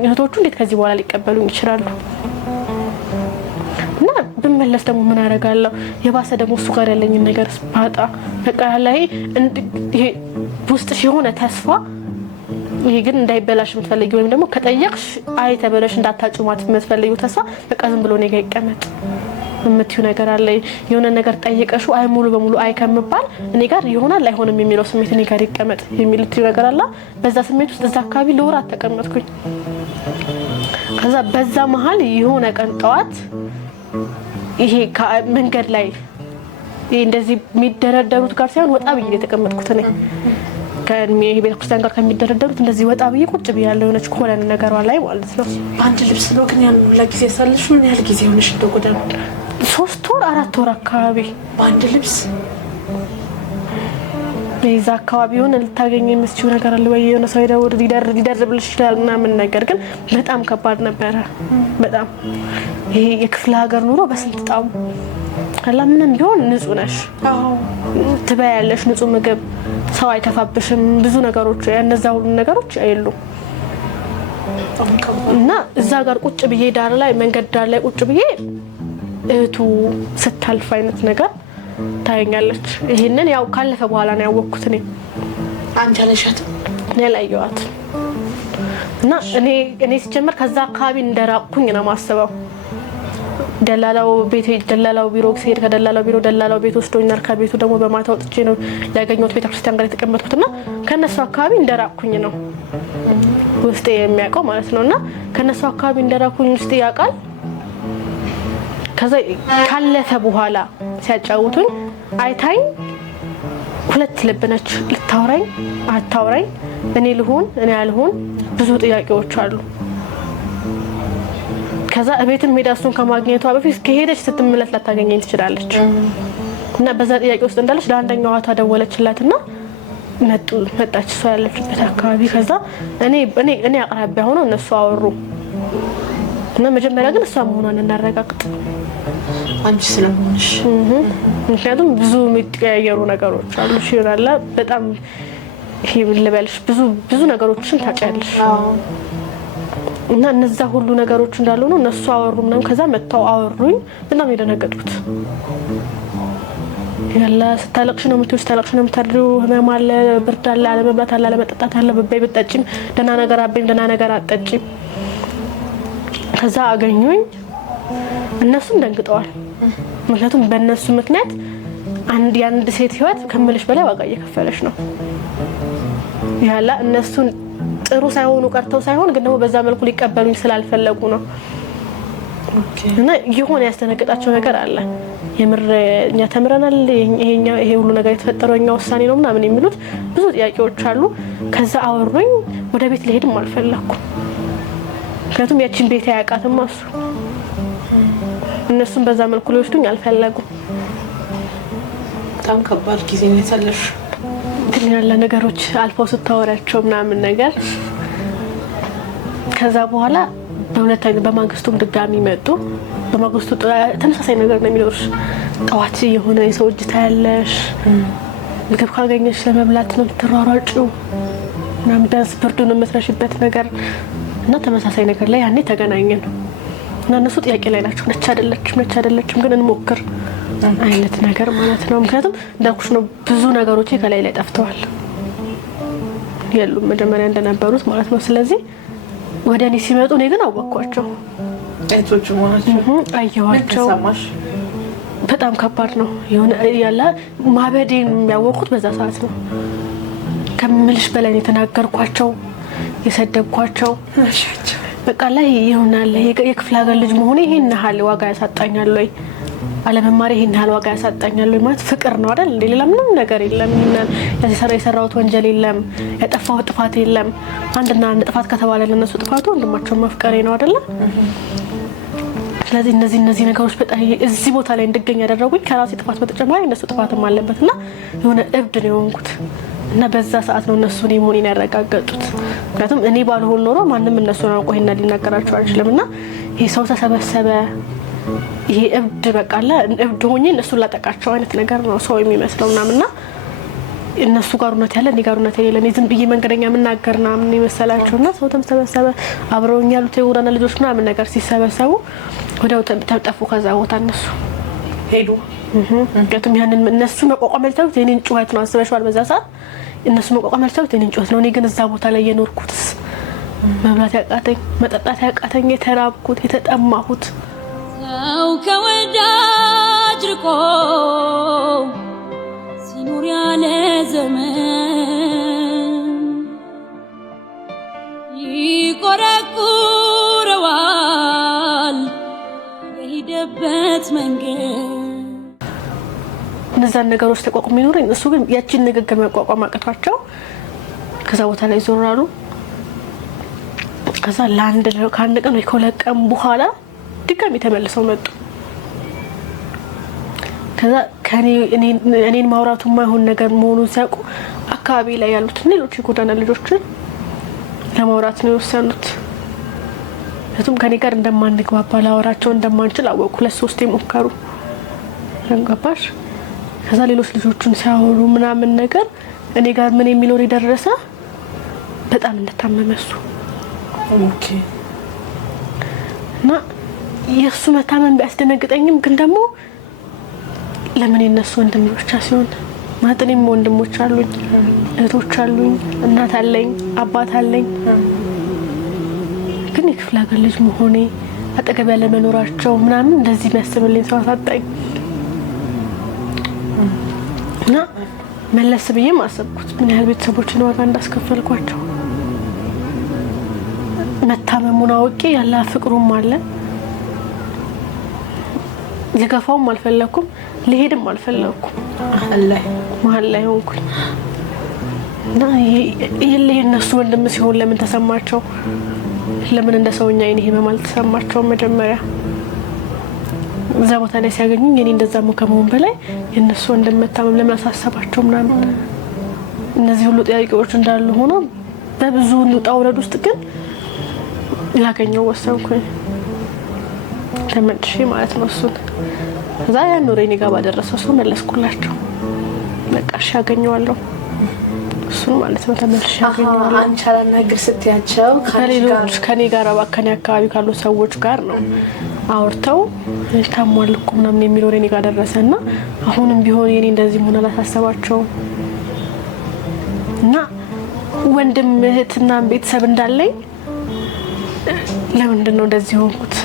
እህቶቹ እንዴት ከዚህ በኋላ ሊቀበሉኝ ይችላሉ? እና ብመለስ ደግሞ ምን አደርጋለሁ? የባሰ ደግሞ እሱ ጋር ያለኝ ነገር ስፓጣ በቃ ላይ ይሄ ውስጥሽ የሆነ ተስፋ ይሄ ግን እንዳይበላሽ የምትፈልጊው ወይም ደግሞ ከጠየቅሽ ተበለሽ እንዳታጭማት የምትፈልጊው ተስፋ በቃ ዝም ብሎ ነገ ይቀመጥ የምትዩ ነገር አለ። የሆነ ነገር ጠይቀሽው ሙሉ በሙሉ ከመባል እኔ ጋር ይሆናል አይሆንም የሚለው ስሜት እኔ ጋር ይቀመጥ የሚልትዩ ነገር አለ። በዛ ስሜት ውስጥ እዛ አካባቢ ለወራት ተቀመጥኩኝ። ከዛ በዛ መሀል የሆነ ቀን ጠዋት ይሄ መንገድ ላይ እንደዚህ የሚደረደሩት ጋር ሳይሆን ወጣ ብዬ የተቀመጥኩት እኔ ከእድሜ ቤተክርስቲያን ጋር ከሚደረደሩት እንደዚህ ወጣ ብዬ ቁጭ ብያለሁ የሆነች ኮለን ነገሯ ላይ ማለት ነው። አንድ ልብስ ነው ግን ያን ለጊዜ ሳልሽ ምን ያህል ጊዜ ሆነሽ እንደጎዳና? 3 ወር 4 ወር አካባቢ በአንድ ልብስ በዛ አካባቢ ሆነ ልታገኝ የምትችው ነገር አለ ወይ የሆነ ሰው ሊደርብልሽ ይችላል ምናምን ነገር ግን በጣም ከባድ ነበረ። በጣም ይሄ የክፍለ ሀገር ኑሮ በስንት ጣሙ አላ ምንም ቢሆን ንጹህ ነሽ ትበያለሽ ንጹህ ምግብ ሰው አይከፋብሽም ብዙ ነገሮች ያነዛው ነገሮች አይሉም። እና እዛ ጋር ቁጭ ብዬ ዳር ላይ መንገድ ዳር ላይ ቁጭ ብዬ እህቱ ስታልፍ አይነት ነገር ታየኛለች። ይሄንን ያው ካለፈ በኋላ ነው ያወቅኩት እኔ አንቺ አለሻት ያላየዋት እና እኔ ሲጀመር ከዛ አካባቢ እንደራቅኩኝ ነው ማስበው። ደላላው ቢሮ ሲሄድ ከደላላው ቢሮ ደላላው ቤት ወስዶኛል። ከቤቱ ደግሞ በማታ ወጥቼ ነው ያገኘሁት ቤተክርስቲያን ጋር የተቀመጥኩትና ከነሱ አካባቢ እንደራቅኩኝ ነው ውስጤ የሚያውቀው ማለት ነውና ከነሱ አካባቢ እንደራቅኩኝ ውስጤ ያውቃል። ከዛ ካለፈ በኋላ ሲያጫውቱኝ አይታኝ ሁለት ልብ ነች ልታወራኝ አታወራኝ እኔ ልሆን እኔ አልሆን ብዙ ጥያቄዎች አሉ። ከዛ እቤትም ሄዳ እሱን ከማግኘቷ በፊት ከሄደች ስትመለስ ላታገኘኝ ትችላለች እና በዛ ጥያቄ ውስጥ እንዳለች ለአንደኛው እህቷ ደወለችላትና መጣች እሷ ያለችበት አካባቢ። ከዛ እኔ አቅራቢያ ሆኖ እነሱ አወሩ እና መጀመሪያ ግን እሷ መሆኗን እናረጋግጥ አንቺ ስለሆንሽ ምክንያቱም ብዙ የሚቀያየሩ ነገሮች አሉ ይሆናል በጣም ይሄ ልበልሽ ብዙ ነገሮችን ታውቂያለሽ እና እነዛ ሁሉ ነገሮች እንዳሉ ነው እነሱ አወሩና ከዛ መጣው አወሩኝ በጣም የደነገጥኩት ያላ ስታለቅሽ ነው የምታድሪው ህመም አለ ብርድ አለ አለመብላት አለ አለመጠጣት አለ በበይ ብትጠጪም ደህና ነገር አበይም ደህና ነገር አትጠጪም። ከዛ አገኙኝ እነሱም ደንግጠዋል። ምክንያቱም በእነሱ ምክንያት አንድ ሴት ህይወት ከምልሽ በላይ ዋጋ እየከፈለች ነው ያላ እነሱን ጥሩ ሳይሆኑ ቀርተው ሳይሆን ግን ደግሞ በዛ መልኩ ሊቀበሉኝ ስላልፈለጉ ነው። እና የሆነ ያስተነገጣቸው ነገር አለ የምር እኛ ተምረናል ይሄ ሁሉ ነገር የተፈጠረው እኛ ውሳኔ ነው ምናምን የሚሉት ብዙ ጥያቄዎች አሉ። ከዛ አወሩኝ ወደ ቤት ልሄድም አልፈለኩም ምክንያቱም ያቺን ቤት ያያቃትም እሱ እነሱም በዛ መልኩ ሊወስዱኝ አልፈለጉም። በጣም ከባድ ጊዜ ነው ያሳለፍሽ ግን ያለ ነገሮች አልፎ ስታወራቸው ምናምን ነገር ከዛ በኋላ በማግስቱም ድጋሚ መጡ። በማግስቱ ተመሳሳይ ነገር ነው የሚኖርሽ። ጠዋት የሆነ የሰው እጅ ታያለሽ ምግብ ካገኘሽ ለመብላት ነው የምትሯሯጪው ምናምን ቢያንስ ብርዱን የምትረሽበት ነገር እና ተመሳሳይ ነገር ላይ ያኔ ተገናኘን እና እነሱ ጥያቄ ላይ ናቸው ነች አይደለችም ግን እንሞክር አይነት ነገር ማለት ነው። ምክንያቱም እንዳልኩሽ ነው ብዙ ነገሮች ከላይ ላይ ጠፍተዋል የሉም መጀመሪያ እንደነበሩት ማለት ነው። ስለዚህ ወደ እኔ ሲመጡ እኔ ግን አወቅኳቸው አይቶቹ ማለት አየኋቸው። በጣም ከባድ ነው የሆነ ያላ ማበዴን የሚያወቁት በዛ ሰዓት ነው። ከምልሽ በላይ የተናገርኳቸው የሰደብኳቸው በቃ ላይ ይሆናል የክፍለ ሀገር ልጅ መሆኔ ይሄን ያህል ዋጋ ያሳጣኛል ወይ አለመማር ይሄን ያህል ዋጋ ያሳጣኛል ወይ ማለት ፍቅር ነው አይደል እንዴ? ሌላ ምንም ነገር የለም። የሰራሁት ወንጀል የለም፣ ያጠፋሁት ጥፋት የለም። አንድ ጥፋት ከተባለ ለነሱ ጥፋቱ ወንድማቸውን ማፍቀሬ ነው አይደል? ስለዚህ እነዚህ ነገሮች በጣም እዚህ ቦታ ላይ እንድገኝ ያደረጉኝ ከራሴ ጥፋት በተጨማሪ እነሱ ጥፋትም አለበትና የሆነ እብድ ነው የሆንኩት እና በዛ ሰዓት ነው እነሱ እኔ መሆኔን ያረጋገጡት። ምክንያቱም እኔ ባልሆን ኖሮ ማንም እነሱን አውቆ ይሄን ሊናገራቸው አይችልምና ይሄ ሰው ተሰበሰበ ይሄ እብድ በቃላ እብድ ሆኜ እነሱን ላጠቃቸው አይነት ነገር ነው ሰው የሚመስለው ምናምንና እነሱ ጋር እውነት ያለ እኔ ጋር እውነት የሌለ እኔ ዝም ብዬ መንገደኛ ምናገርና ምን ይመስላችሁና ሰው ተሰበሰበ አብረውኝ ያሉት የጎዳና ልጆች ምናምን ነገር ሲሰበሰቡ ወዲያው ተጠፉ ከዛ ቦታ እነሱ ሄዱ እንግዲህ ያንን እነሱ መቋቋም ያልቻሉት የኔን ጩኸት ነው አስበሽዋል በዛ ሰዓት እነሱ መቋቋም ያልቻሉት የኔን ጩኸት ነው እኔ ግን እዛ ቦታ ላይ የኖርኩትስ መብላት ያቃተኝ መጠጣት ያቃተኝ የተራብኩት የተጠማሁት ሰው ከወዳጅ ርቆ ሲኖር ያለ ዘመን ይቆረቁረዋል የሄደበት መንገድ እነዛን ነገሮች ተቋቁሞ ይኖረኝ እሱ ግን ያቺን ንግግር መቋቋም አቅቷቸው ከዛ ቦታ ላይ ዞራሉ ከዛ ከአንድ ቀን ወይ ከሁለት ቀን በኋላ ድጋሚ ተመልሰው መጡ ከዛ እኔን ማውራቱ የማይሆን ነገር መሆኑን ሲያውቁ አካባቢ ላይ ያሉት ሌሎች የጎዳና ልጆችን ለማውራት ነው የወሰኑት እሱም ከኔ ጋር እንደማንግባባ ላወራቸው እንደማንችል አወቁ ለሶስት ሞከሩ እንገባሽ ከዛ ሌሎች ልጆችን ሲያወሩ ምናምን ነገር እኔ ጋር ምን የሚኖር ይደረሰ በጣም እንደታመመሱ ኦኬ እና የሱ መታመም ቢያስደነግጠኝም ግን ደግሞ ለምን የነሱ ወንድም ብቻ ሲሆን ማጥኔም ወንድሞች አሉኝ እህቶች አሉኝ እናት አለኝ አባት አለኝ ግን የክፍለ ሀገር ልጅ መሆኔ አጠገብ ያለ መኖራቸው ምናምን እንደዚህ የሚያስብልኝ ሰው አሳጣኝ እና መለስ ብዬ ማሰብኩት ምን ያህል ቤተሰቦችን ዋጋ እንዳስከፈልኳቸው መታመሙን አውቄ ያለ ፍቅሩም አለ ልገፋውም አልፈለኩም ልሄድም አልፈለኩም መሀል ላይ ሆንኩኝ እና ይሄ እነሱ ወንድም ሲሆን ለምን ተሰማቸው ለምን እንደ ሰውኛ ይሄ መማል ተሰማቸው መጀመሪያ እዛ ቦታ ላይ ሲያገኙኝ እኔ እንደዛ ከመሆን በላይ የነሱ ወንድም መታመም ለምን አሳሰባቸው ምናምን እነዚህ ሁሉ ጥያቄዎች እንዳሉ ሆኖ በብዙ ውጣውረድ ውስጥ ግን ላገኘው ወሰንኩኝ ተመልሼ ማለት ነው እሱን እዛ ያን ኖሬኔ ጋር ባደረሰው ሰው መለስኩላቸው በቃ እሺ አገኘዋለሁ እሱን ማለት ነው ተመልሼ አገኘዋለሁ አንቻላና ግር ስትያቸው ከኔ ጋር አባከኔ አካባቢ ካሉ ሰዎች ጋር ነው አውርተው ታሟል እኮ ምናምን የሚለው እኔ ጋር ደረሰና አሁንም ቢሆን የኔ እንደዚህ ሆነ አላሳሰባቸው እና ወንድም እህትና ቤተሰብ እንዳለኝ ለምንድን ነው እንደዚህ ሆንኩት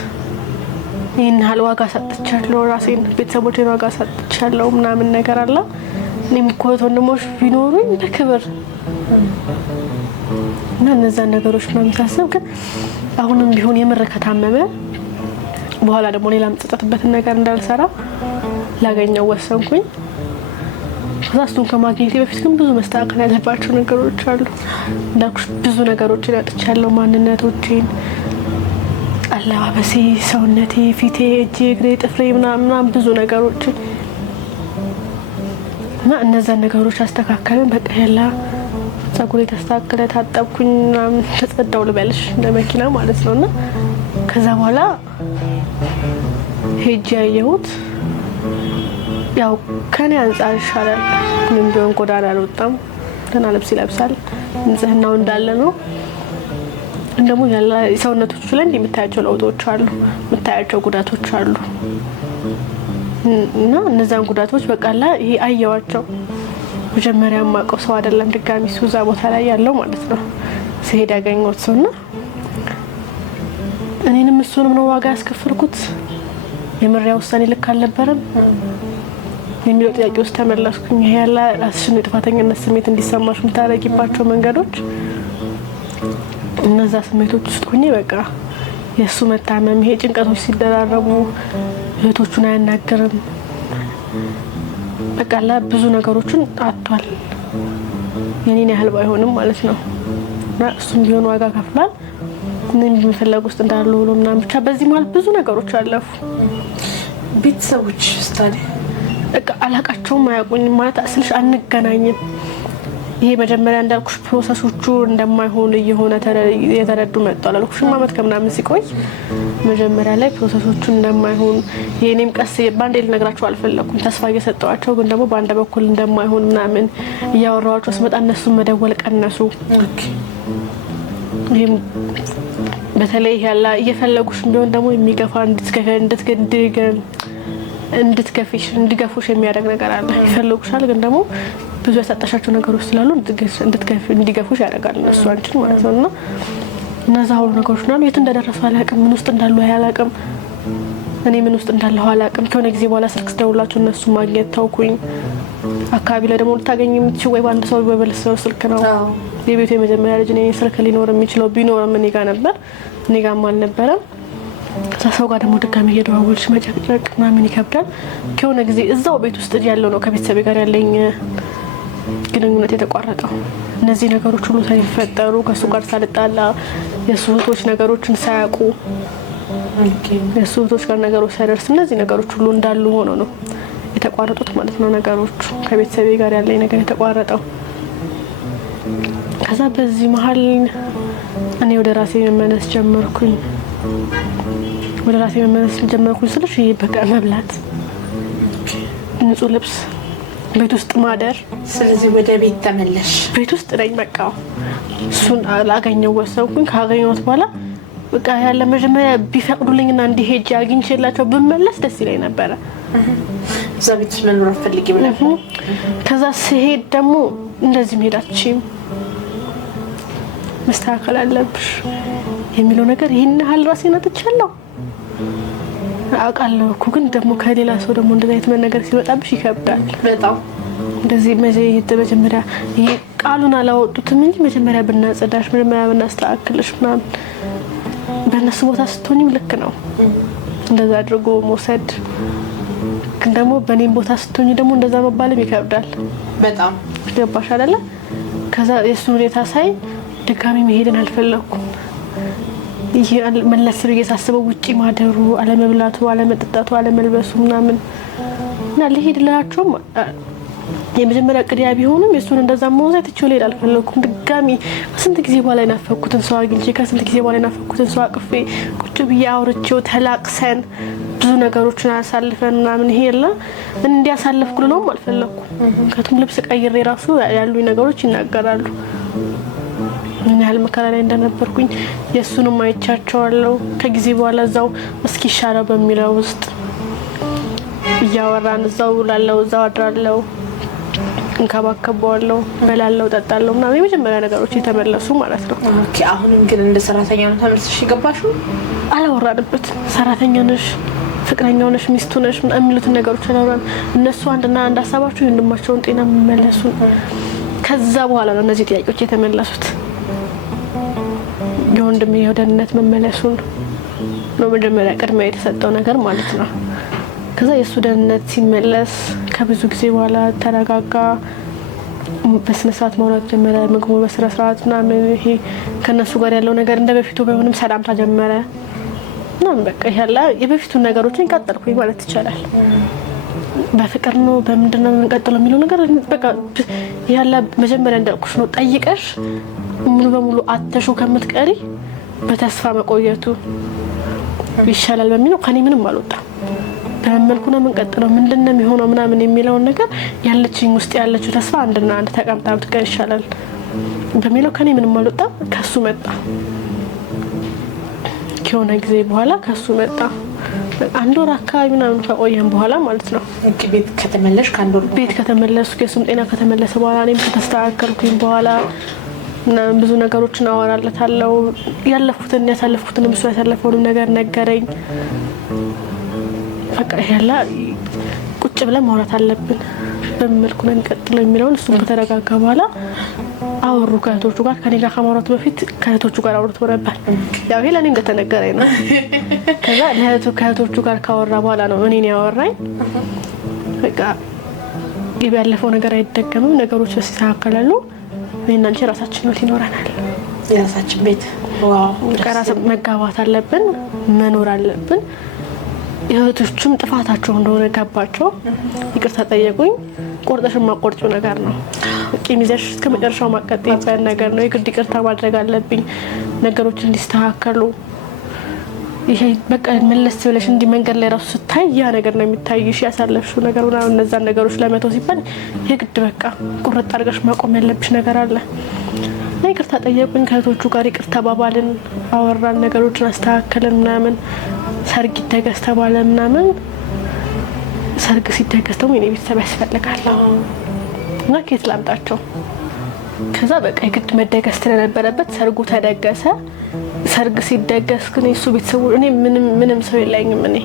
ይሄን ያህል ዋጋ ሰጥቻለሁ ራሴን ቤተሰቦቼን ዋጋ ሰጥቻለሁ ምናምን ነገር አለ እኔም እኮ ወንድሞች ቢኖሩኝ በክብር እና እነዛ ነገሮች ምናምን ሳስብ ግን አሁንም ቢሆን የምር ከታመመ በኋላ ደግሞ ሌላ መጸጸትበትን ነገር እንዳልሰራ ላገኘው ወሰንኩኝ እሱን ከማግኘቴ በፊት ግን ብዙ መስተካከል ያለባቸው ነገሮች አሉ እንዳልኩሽ ብዙ ነገሮችን ያጥቻለሁ ማንነቶቼን አለባበሴ ሰውነቴ ፊቴ እጄ እግሬ ጥፍሬ ምናምን ብዙ ነገሮች እና እነዛ ነገሮች አስተካከለን በቃ ያላ ጸጉሬ ተስተካከለ ታጠብኩኝ ምናምን ተጸዳው ልበልሽ ለመኪና ማለት ነውና ከዛ በኋላ ሄጄ ያየሁት ያው ከኔ አንፃር ይሻላል ምንም ቢሆን ጎዳና አልወጣም ደህና ልብስ ይለብሳል ንጽህናው እንዳለ ነው እንደሞ ያላ ሰውነቶቹ ላይ እንደምታያቸው ለውጦች አሉ የምታያቸው ጉዳቶች አሉ እና እነዛን ጉዳቶች በቃላ ይሄ አየዋቸው መጀመሪያ ማቀው ሰው አይደለም ድጋሚ ሱዛ ቦታ ላይ ያለው ማለት ነው ሲሄድ ያገኘሁት ሰውና እኔንም እሱንም ነው ዋጋ ያስከፈልኩት የምሪያ ውሳኔ ልክ አልነበረም የሚለው ጥያቄ ውስጥ ተመለስኩኝ ይሄ ያላ ራስሽን የጥፋተኝነት ስሜት እንዲሰማሽ የምታረጊባቸው መንገዶች እነዛ ስሜቶች ውስጥ ሆኜ በቃ የሱ መታመም ይሄ ጭንቀቶች ሲደራረቡ እህቶቹን አያናገርም በቃላ ብዙ ነገሮችን አጥቷል የኔን ያህል ባይሆንም ማለት ነው እና እሱም ቢሆን ዋጋ ከፍሏል ምን የሚፈልግ ውስጥ እንዳሉ ብሎ ምናምን ብቻ በዚህ ማለት ብዙ ነገሮች አለፉ ቤተሰቦች ስታዲ በቃ አላቃቸውም አያውቁኝም ማለት አስልሽ አንገናኝም ይሄ መጀመሪያ እንዳልኩሽ ፕሮሰሶቹ እንደማይሆን እየሆነ የተረዱ መጥቷል አልኩሽም አመት ከምናምን ሲቆይ መጀመሪያ ላይ ፕሮሰሶቹ እንደማይሆን የኔም ቀስ ባንዴ ልነግራቸው አልፈለኩም ተስፋ እየሰጠዋቸው ግን ደግሞ ባንደ በኩል እንደማይሆን ምናምን ያወራዋቸው ስመጣ እነሱ መደወል ቀነሱ ይሄም በተለይ ያላ እየፈለጉሽ ቢሆን ደግሞ የሚገፋ እንድትገፊሽ እንዲገፉሽ የሚያደርግ ነገር አለ ይፈልጉሻል ግን ደግሞ ብዙ ያሳጣሻቸው ነገሮች ስላሉ እንዲገፉሽ ያደርጋል እነሱ አንቺን ማለት ነውና እነዛ ሁሉ ነገሮች ነው የት እንደደረሱ አላውቅም ምን ውስጥ እንዳሉ አላውቅም እኔ ምን ውስጥ እንዳለሁ አላውቅም ከሆነ ጊዜ በኋላ ስልክ ደውላችሁ እነሱ ማግኘት ታውኩኝ አካባቢ ላይ ደግሞ ልታገኝ የምትችው ወይ ባንድ ሰው በበለሰው ስልክ ነው የቤቱ የመጀመሪያ ልጅ ነኝ ስልክ ሊኖር የሚችለው ቢኖርም እኔ ጋር ነበር እኔ ጋር አልነበረም ሰው ጋር ደግሞ ድጋሚ እየደዋወልሽ መጨቅጨቅ ምናምን ይከብዳል ከሆነ ጊዜ እዛው ቤት ውስጥ ያለው ነው ከቤተሰብ ጋር ያለኝ ግንኙነት የተቋረጠው እነዚህ ነገሮች ሁሉ ሳይፈጠሩ ከሱ ጋር ሳልጣላ የሱቶች ነገሮችን ሳያውቁ የሱቶች ጋር ነገሮች ሳይደርስ እነዚህ ነገሮች ሁሉ እንዳሉ ሆኖ ነው የተቋረጡት ማለት ነው ነገሮች ከቤተሰብ ጋር ያለኝ ነገር የተቋረጠው ከዛ በዚህ መሀል እኔ ወደ ራሴ መመለስ ጀመርኩኝ ስለሽ በቃ መብላት ንጹህ ልብስ ቤት ውስጥ ማደር ስለዚህ ወደ ቤት ተመለሽ ቤት ውስጥ ነኝ በቃ እሱን አላገኘው ወሰንኩኝ ካገኘሁት በኋላ በቃ ያለ መጀመሪያ ቢፈቅዱልኝና እንዲሄጅ አግኝቼላቸው ብመለስ ደስ ይለኝ ነበር እዛ ቤት መኖር ፈልጌ ብለህ ከዛ ሲሄድ ደግሞ እንደዚህ መሄዳችም መስተካከል አለብሽ የሚለው ነገር ይሄን ሀል ራሴን አጥቻለሁ አውቃለሁ እኮ ግን ደግሞ ከሌላ ሰው ደግሞ እንደዛ አይነት ነገር ሲመጣብሽ ይከብዳል በጣም እንደዚህ መጀመሪያ ይሄ ቃሉን አላወጡትም እንጂ መጀመሪያ ብናጸዳሽ መጀመሪያ ብናስተካክልሽ ምናምን በእነሱ ቦታ ስትሆኚም ልክ ነው እንደዛ አድርጎ መውሰድ ግን ደግሞ በእኔም ቦታ ስትሆኚ ደግሞ እንደዛ መባልም ይከብዳል በጣም ገባሽ አይደለ ከዛ የሱ ሁኔታ ሳይ ድጋሚ መሄድን አልፈለኩም ይሄ መለስ ብዬ ሳስበው ውጪ ማደሩ አለመብላቱ አለመጠጣቱ አለመልበሱ ምናምን እና ልሄድላቸው የመጀመሪያ ቅዲያ ቢሆንም የሱን እንደዛ መውዛት እቺው ላይ አልፈለኩም ድጋሚ ከስንት ጊዜ በኋላ እናፈኩትን ሰው አግኝቼ ከስንት ጊዜ በኋላ እናፈኩትን ሰው አቅፌ ቁጭ ብዬ አውርቼው ተላቅሰን ብዙ ነገሮችን አሳልፈን ምናምን ይሄላ እንዲያሳልፍኩ ነው አልፈለኩም ከቱም ልብስ ቀይሬ ራሱ ያሉ ነገሮች ይናገራሉ ምን ያህል መከራ ላይ እንደነበርኩኝ የሱንም አይቻቸዋለሁ ከጊዜ በኋላ እዛው እስኪ ሻራ በሚለው ውስጥ ያወራን እዛው ላለው እዛው አድራለው እንከባከበዋለሁ በላለው ጠጣለው ምናምን የመጀመሪያ ነገሮች የተመለሱ ማለት ነው ኦኬ አሁንም ግን እንደ ሰራተኛ ነው ተመልሰሽ ይገባሽው አላወራንበት ሰራተኛ ነሽ ፍቅረኛው ነሽ ሚስቱ ነሽ የሚሉት ነገሮች አላወራን እነሱ አንድና አንድ ሀሳባቸው እንደማቸውን ጤና መመለሱ ከዛ በኋላ ነው እነዚህ ጥያቄዎች የተመለሱት የወንድሜ የደህንነት መመለሱን ነው መጀመሪያ ቅድሚያ የተሰጠው ነገር ማለት ነው ከዛ የሱ ደህንነት ሲመለስ ከብዙ ጊዜ በኋላ ተረጋጋ በስነ ስርዓት ማውራት ጀመረ ምግቡ በስነ ስርዓት ምናምን ይሄ ከነሱ ጋር ያለው ነገር እንደበፊቱ ባይሆንም ሰላምታ ጀመረ ምናምን በቃ ያላ የበፊቱን ነገሮችን ቀጠልኩኝ ማለት ይቻላል በፍቅር ነው በምንድነው እንቀጥለው የሚለው ነገር በቃ ያላ መጀመሪያ እንዳልኩሽ ነው ጠይቀሽ ሙሉ በሙሉ አተሹ ከምትቀሪ በተስፋ መቆየቱ ይሻላል በሚለው ከኔ ምንም አልወጣም በመልኩ ነው የምንቀጥለው ምንድነው የሚሆነው ምናምን የሚለው ነገር ያለችኝ ውስጥ ያለችው ተስፋ አንድና አንድ ተቀምጣ ብትቀር ይሻላል በሚለው ከኔ ምንም አልወጣም ከሱ መጣ ከሆነ ጊዜ በኋላ ከሱ መጣ አንድ ወር አካባቢ ምናምን ከቆየን በኋላ ማለት ነው ቤት ከተመለሽ ካንድ ወር ቤት ከተመለስኩ የሱም ጤና ከተመለሰ በኋላ እኔም ከተስተካከልኩኝ በኋላ እና ብዙ ነገሮችን አወራለታለሁ ያለፉትን ያሳለፍኩትን እሱ ያሳለፈውን ነገር ነገረኝ በቃ ያላ ቁጭ ብለን ማውራት አለብን በመልኩ ነው እንቀጥለው የሚለውን እሱ ከተረጋጋ በኋላ አወሩ ከእህቶቹ ጋር ከኔ ጋር ከማውራቱ በፊት ከእህቶቹ ጋር አውርቶ ነበር ያው ይሄ ለኔ እንደተነገረኝ ነው ከዛ ከእህቶቹ ጋር ካወራ በኋላ ነው እኔን ያወራኝ በቃ ያለፈው ነገር አይደገምም ነገሮች ሲስተካከላሉ እኔና አንቺ ራሳችን ነው ይኖረናል የራሳችን ቤት ዋው ቀራስ መጋባት አለብን መኖር አለብን የእህቶቹም ጥፋታቸው እንደሆነ ገባቸው ይቅርታ ጠየቁኝ ቆርጠሽ ማቆርጪው ነገር ነው ቂም ይዘሽ እስከ መጨረሻው ማቀጠል ነገር ነው። የግድ ይቅርታ ማድረግ አለብኝ ነገሮች እንዲስተካከሉ። ይሄ በቃ መለስ ብለሽ እንዲ መንገድ ላይ ራሱ ስታይ ያ ነገር ነው የሚታይሽ ያሳለፍሽው ነገር እና እነዛን ነገሮች ለመተው ሲባል የግድ በቃ ቁርጥ አድርገሽ ማቆም ያለብሽ ነገር አለ። ይቅርታ ጠየቁኝ። ከእህቶቹ ጋር ይቅርታ ባባልን፣ አወራን፣ ነገሮችን አስተካከልን ምናምን። ሰርግ ይደገስ ተባለ ምናምን። ሰርግ ሲደገስ ደግሞ የኔ ቤተሰብ ያስፈልጋል እና ከየት ላምጣቸው? ከዛ በቃ የግድ መደገስ ስለነበረበት ሰርጉ ተደገሰ። ሰርግ ሲደገስ ግን የሱ ቤተሰቡ እኔ ምንም ሰው የለኝም። እኔ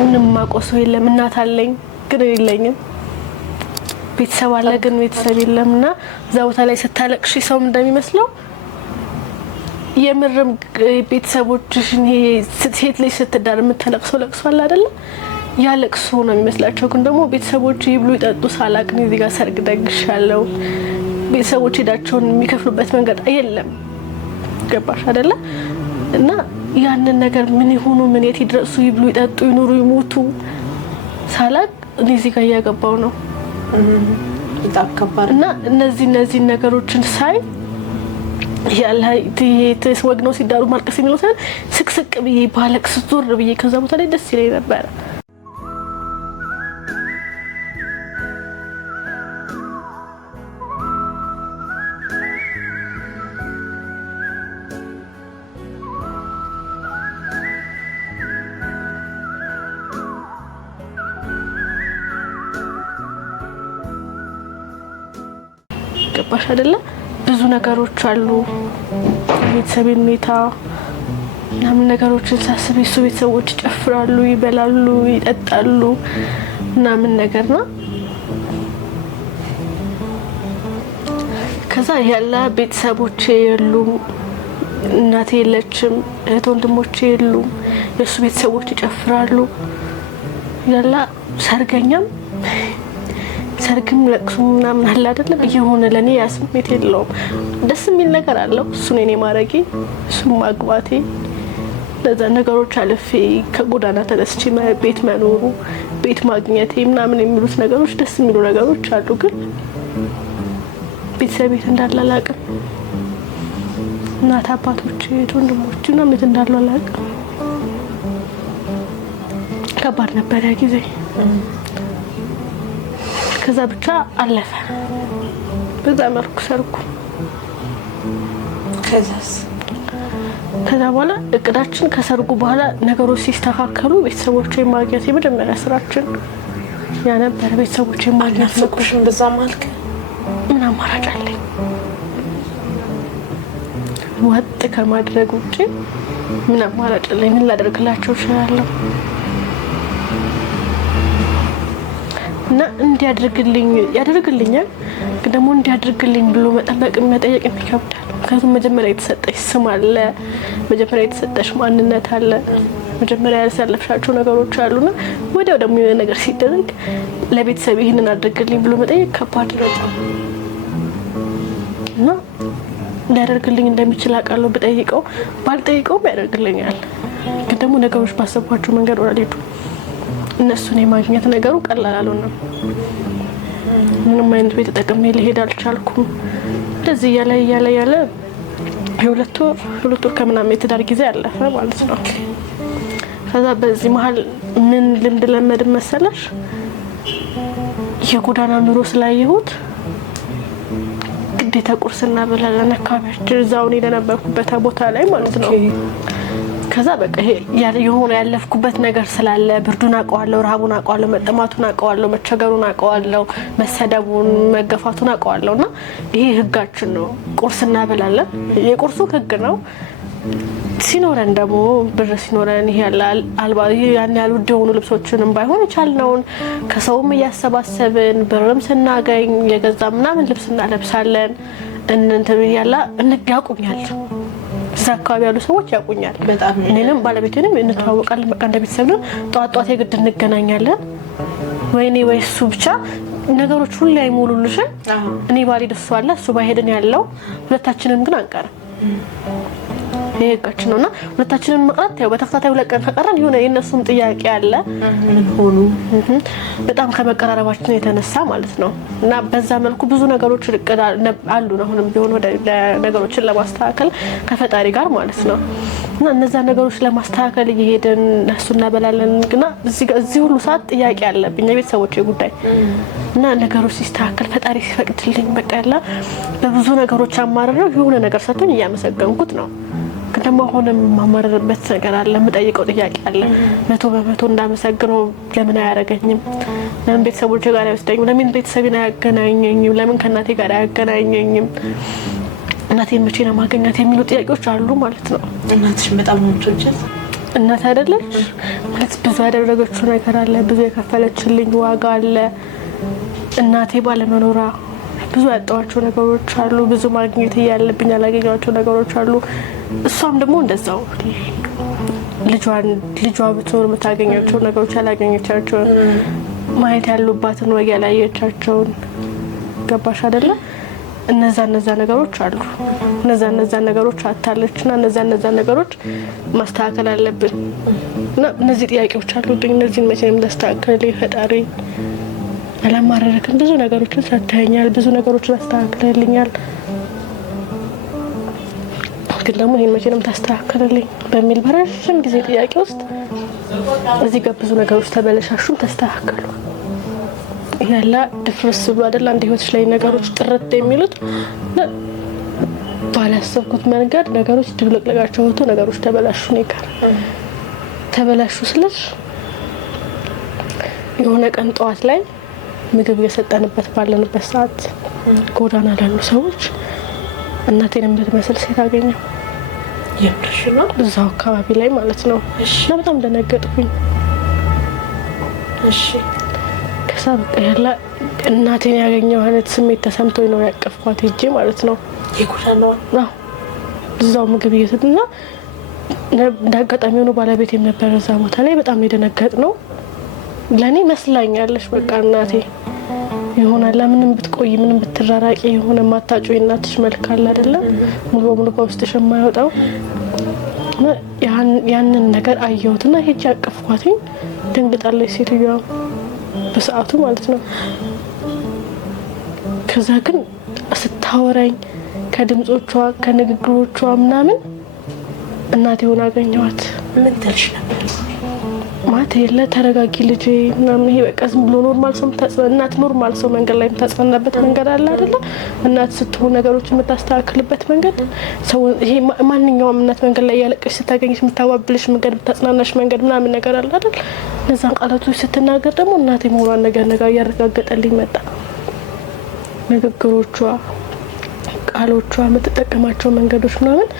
ምንም ማቆ ሰው የለም። እናት አለኝ ግን የለኝም። ቤተሰብ አለ ግን ቤተሰብ የለምና እዛ ቦታ ላይ ስታለቅሽ ሰው እንደሚመስለው የምርም ቤተሰቦችሽን ይሄ ሴት ልጅ ስትዳር የምትለቅሰው ለቅሶ አለ አይደለ? ያ ለቅሶ ነው የሚመስላቸው። ግን ደግሞ ቤተሰቦች ይብሉ ይጠጡ ሳላቅ ነው እዚህ ጋር ሰርግ ደግሻለሁ። ቤተሰቦች ሄዳቸውን የሚከፍሉበት መንገድ የለም። ገባሽ አይደለ? እና ያንን ነገር ምን ይሁኑ ምን የት ይድረሱ ይብሉ ይጠጡ ይኑሩ ይሞቱ ሳላቅ እኔ እዚህ ጋር እያገባው ነው በጣም ከባድ እና እነዚህ ነገሮችን ሳይ ያለ ወግ ነው ሲዳሩ ማልቀስ የሚለው ሳይሆን ስቅስቅ ብዬ ባለቅስ ዞር ብዬ ከዛ ቦታ ላይ ደስ ይለኝ ነበር። ገባሽ አይደለ? ብዙ ነገሮች አሉ። ቤተሰቤን ሁኔታ ምናምን ነገሮችን ሳስብ የሱ ቤተሰቦች ይጨፍራሉ፣ ይበላሉ፣ ይጠጣሉ ምናምን ነገር ነው። ከዛ ያለ ቤተሰቦቼ የሉም፣ እናቴ የለችም፣ እህት ወንድሞቼ የሉም፣ የሱ ቤተሰቦች ይጨፍራሉ። ያለ ሰርገኛም ሰርግም ለቅሶ ምናምን አለ አይደለም እየሆነ ለኔ ያ ስሜት የለውም። ደስ የሚል ነገር አለው እሱን እኔ ማረጌ እሱን ማግባቴ ለዛ ነገሮች አለፌ ከጎዳና ተነስቼ ቤት መኖሩ ቤት ማግኘቴ ምናምን የሚሉት ነገሮች ደስ የሚሉ ነገሮች አሉ። ግን ቤተሰብ ቤት እንዳለ አላውቅም። እናት አባቶቼ ወንድሞቼ ምናምን ቤት እንዳሉ አላውቅም። ከባድ ነበር ያ ጊዜ። ከዛ ብቻ አለፈ በዛ መልኩ ሰርጉ። ከዛ በኋላ እቅዳችን ከሰርጉ በኋላ ነገሮች ሲስተካከሉ ቤተሰቦቼን ማግኘት የመጀመሪያ ስራችን ያ ነበር። ቤተሰቦቼን ማግኘት ነኩሽን በዛ ማልከ ምን አማራጭ አለኝ? ወጥ ከማድረግ ውጪ ምን አማራጭ አለኝ? ምን ላደርግላቸው እችላለሁ? እና እንዲያደርግልኝ ያደርግልኛል። ግን ደግሞ እንዲያደርግልኝ ብሎ መጠየቅ ይከብዳል። ምክንያቱም መጀመሪያ የተሰጠሽ ስም አለ፣ መጀመሪያ የተሰጠሽ ማንነት አለ፣ መጀመሪያ ያሳለፍሻቸው ነገሮች አሉና ወዲያው ደግሞ የሆነ ነገር ሲደረግ ለቤተሰብ ይሄንን አድርግልኝ ብሎ መጠየቅ ከባድ ነው እና ሊያደርግልኝ እንደሚችል አውቃለሁ። ብጠይቀው ባልጠይቀውም ያደርግልኛል። ግን ደግሞ ነገሮች ባሰብኳቸው መንገድ ወራሌቱ እነሱን የማግኘት ነገሩ ቀላል አልሆነም። ምንም አይነት ቤት ተጠቅሜ ልሄድ አልቻልኩም። እንደዚህ ያለ የሁለት ወር ከምናምን የትዳር ጊዜ ያለፈ ማለት ነው። ከዛ በዚህ መሀል ምን ልምድ ለመድ መሰለሽ? የጎዳና ኑሮ ስላየሁት ግዴታ ቁርስና በላለን አካባቢያችን እዛው እኔ ለነበርኩበት ቦታ ላይ ማለት ነው። ከዛ በቃ የሆነ ያለፍኩበት ነገር ስላለ ብርዱን አውቀዋለሁ፣ ረሃቡን አውቀዋለሁ፣ መጠማቱን አውቀዋለሁ፣ መቸገሩን አውቀዋለሁ፣ መሰደቡን መገፋቱን አውቀዋለሁ። እና ይሄ ህጋችን ነው። ቁርስ እናበላለን፣ የቁርሱ ህግ ነው። ሲኖረን ደግሞ ብር ሲኖረን ይሄ ያን ያሉ ውድ የሆኑ ልብሶችንም ባይሆን የቻልነውን ከሰውም እያሰባሰብን ብርም ስናገኝ የገዛ ምናምን ልብስ እናለብሳለን። እንትን ያላ ያውቁኛል እዛ አካባቢ ያሉ ሰዎች ያውቁኛል። እኔንም ባለቤቴንም እንተዋወቃለን። በቃ እንደ ቤተሰብ ነው። ጧት የግድ እንገናኛለን። ወይኔ ወይ እሱ ብቻ ነገሮች ሁሉ አይሞሉልሽም። እኔ ባልሄድ እሱ አለ፣ እሱ ባይሄድን ያለው ሁለታችንን ግን አንቀርም። ይሄጋች ነውና ሁለታችንን መቅረት ያው በተከታታይ ሁለት ቀን ተቀረን የሆነ የነሱም ጥያቄ አለ ምን ሆኑ በጣም ከመቀራረባችን የተነሳ ማለት ነው እና በዛ መልኩ ብዙ ነገሮች አሉ ነው አሁንም ቢሆን ወደ ነገሮችን ለማስተካከል ከፈጣሪ ጋር ማለት ነው እና እነዛ ነገሮች ለማስተካከል እየሄድን እሱና በላለን ግና እዚህ ሁሉ ሰዓት ጥያቄ አለብኝ የቤተሰቦቼ ጉዳይ እና ነገሮች ሲስተካከል ፈጣሪ ሲፈቅድልኝ በቃ ያለ በብዙ ነገሮች አማረረው የሆነ ነገር ሰጥቶኝ ያመሰገንኩት ነው ግን ደግሞ አሁንም ማማረርበት ነገር አለ መጠየቀው ጥያቄ አለ 100% እንዳመሰግነው ለምን አያረጋኝም ለምን ቤተሰቦቼ ጋር አይወስደኝም ለምን ቤተሰቤን አያገናኘኝም ለምን ከናቴ ጋር አያገናኘኝም እናቴ መቼ ነው ማገኛት የሚሉ ጥያቄዎች አሉ ማለት ነው እናትሽ በጣም ወጥቶልሽ እናት አይደለች ማለት ብዙ ያደረገችው ነገር አለ ብዙ የከፈለችልኝ ዋጋ አለ እናቴ ባለመኖራ ብዙ ያጣዋቸው ነገሮች አሉ ብዙ ማግኘት ያለብኝ ያላገኘኋቸው ነገሮች አሉ እሷም ደግሞ እንደዛው ልጇ ብትኖር የምታገኛቸው ነገሮች ያላገኘቻቸው ማየት ያሉባትን ወግ ያላየቻቸው ገባሽ አይደለ እነዛ ነገሮች አሉ እነዛ ነገሮች አታለችና እነዛ ነገሮች ማስተካከል አለብን እና እነዚህ ጥያቄዎች አሉብኝ እነዚህን መቼም ማስተካከል ፈጣሪ አላማረረከን ብዙ ነገሮችን ሰጥተኛል ብዙ ነገሮችን አስተካክለልኛል ግን ደግሞ ይሄን መቼም ታስተካክለልኝ በሚል በረጅም ጊዜ ጥያቄ ውስጥ እዚህ ጋር ብዙ ነገሮች ተበለሻሹ ተስተካከሉ ያላ ድፍርስ ብሎ አይደል አንድ ህይወትሽ ላይ ነገሮች ጥርት የሚሉት ባላሰብኩት መንገድ ነገሮች ድብልቅልቃቸው ወጥቶ ነገሮች ተበላሹ ነገር ተበላሹ ስለሽ የሆነ ቀን ጠዋት ላይ ምግብ የሰጠንበት ባለንበት ሰዓት ጎዳና ላሉ ሰዎች እናቴን የምትመስል ሴት አገኘሁ የምርሽ ነው እዛው አካባቢ ላይ ማለት ነው እና በጣም ደነገጥኩኝ እሺ ከዛ በቃ ያላ እናቴን ያገኘው አይነት ስሜት ተሰምቶኝ ነው ያቀፍኳት እጄ ማለት ነው የጎዳናው ነው እዛው ምግብ እየሰጠና እንዳጋጣሚ ሆኖ ባለቤቴም ነበር እዛ ቦታ ላይ በጣም የደነገጥ ነው ለኔ መስላኛለሽ በቃ እናቴ ይሆናል ለምንም ብትቆይ ምንም ብትራራቂ የሆነ ማታጩ እናትሽ መልካል አይደለ ሙሉ በሙሉ ከውስጥሽ የማይወጣው ያንን ነገር አየሁትና ሄጄ አቀፍኳትኝ ደንግጣለች ሴትዮዋ በሰዓቱ ማለት ነው ከዛ ግን ስታወራኝ ከድምጾቿ ከንግግሮቿ ምናምን እናቴ ሆና አገኘኋት ምን ትልሽ ነበር ማት የለ ተረጋጊ ልጄ ምናምን ይሄ በቃ ዝም ብሎ ኖርማል ሰው እናት ኖርማል ሰው መንገድ ላይ የምታጽናናበት መንገድ አለ አይደለ እናት ስትሆን ነገሮች የምታስተካክልበት መንገድ ሰው ይሄ ማንኛውም እናት መንገድ ላይ ያለቀሽ ስታገኝሽ የምታዋብልሽ መንገድ የምታጽናናሽ መንገድ ምናምን ነገር አለ አይደል ለዛን ቃላቶች ስትናገር ደግሞ እናቴ መሆኗን ነገር ያረጋገጠልኝ መጣ ንግግሮቿ ቃሎቿ የምትጠቀማቸው መንገዶች ምናምን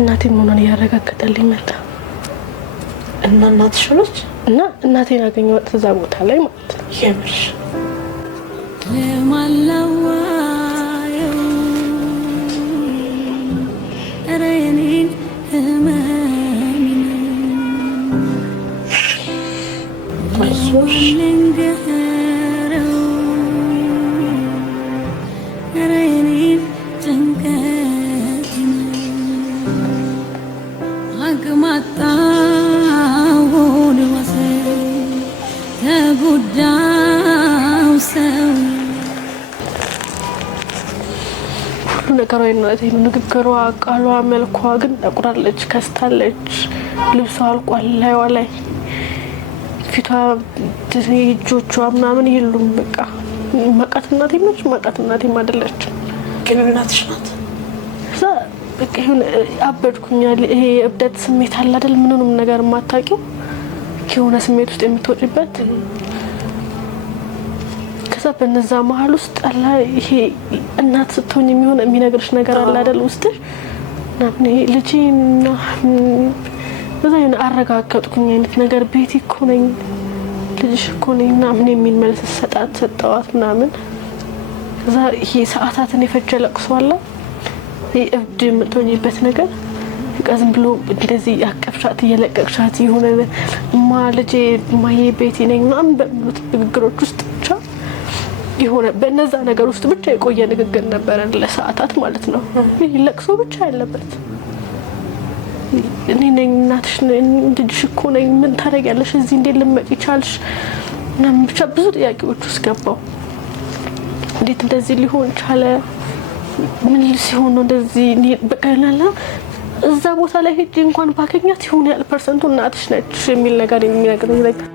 እናቴ መሆኗን ያረጋገጠልኝ መጣ እና እናትሽ ነች እና እናቴን አገኘኋት እዛ ቦታ ላይ ማለት ነው የምርሽ ለማላዋዩ ረይኔን ህመሚን አይዞሽ ልንገረው ረይኔን ጭንቀትን አቅማጣ ተጎዳው ሰው ሁሉ ነገሯ ነው ንግግሯ ቃሏ መልኳ ግን ጠቁራለች ከስታለች ልብሷ አልቋል ላይ ፊቷ እጆቿ ምናምን ይሉም በቃ ማቃትናቴ ነች ማቃትናቴ ማደለች ግን እናትሽ ናት እዛ በቃ ይሁን አበድኩኛል ይሄ እብደት ስሜት አለ አይደል ምንንም ነገር ማታቂው የሆነ ስሜት ውስጥ የምትወጪበት ከዛ በነዛ መሃል ውስጥ አላ ይሄ እናት ስትሆኝ የሚሆን የሚነግርሽ ነገር አለ አይደል ውስጥሽ እና ይሄ ልጅና በዛይና አረጋጋጥኩኝ አይነት ነገር ቤቲ እኮ ነኝ ልጅሽ እኮ ነኝና ምን የሚል መልስ ሰጣት ምናምን ከዛ ይሄ ሰዓታትን የፈጀ ለቅሶ አለ ይሄ እብድ የምትሆኝበት ነገር ከዝም ብሎ እንደዚህ ያቀፍሻት እየለቀቅሻት ይሆነ ማልጄ ማዬ ቤቲ ነኝ ምናምን በሚሉት ንግግሮች ውስጥ ብቻ ይሆነ በነዛ ነገር ውስጥ ብቻ የቆየ ንግግር ነበር ለሰዓታት ማለት ነው ይሄ ለቅሶ ብቻ ያለበት እኔ ነኝ እናትሽ ልጅሽ እኮ ነኝ ምን ታረጋለሽ እዚህ እንዴት ልመጪ ቻልሽ እና ብቻ ብዙ ጥያቄዎች ውስጥ ገባው እንዴት እንደዚህ ሊሆን ቻለ ምን ሲሆን ነው እንደዚህ በቀላላ እዛ ቦታ ላይ ሄጄ እንኳን ባገኛት ይሁን ያለ ፐርሰንቱ እናትሽ ነች የሚል ነገር የሚነግረኝ ነገር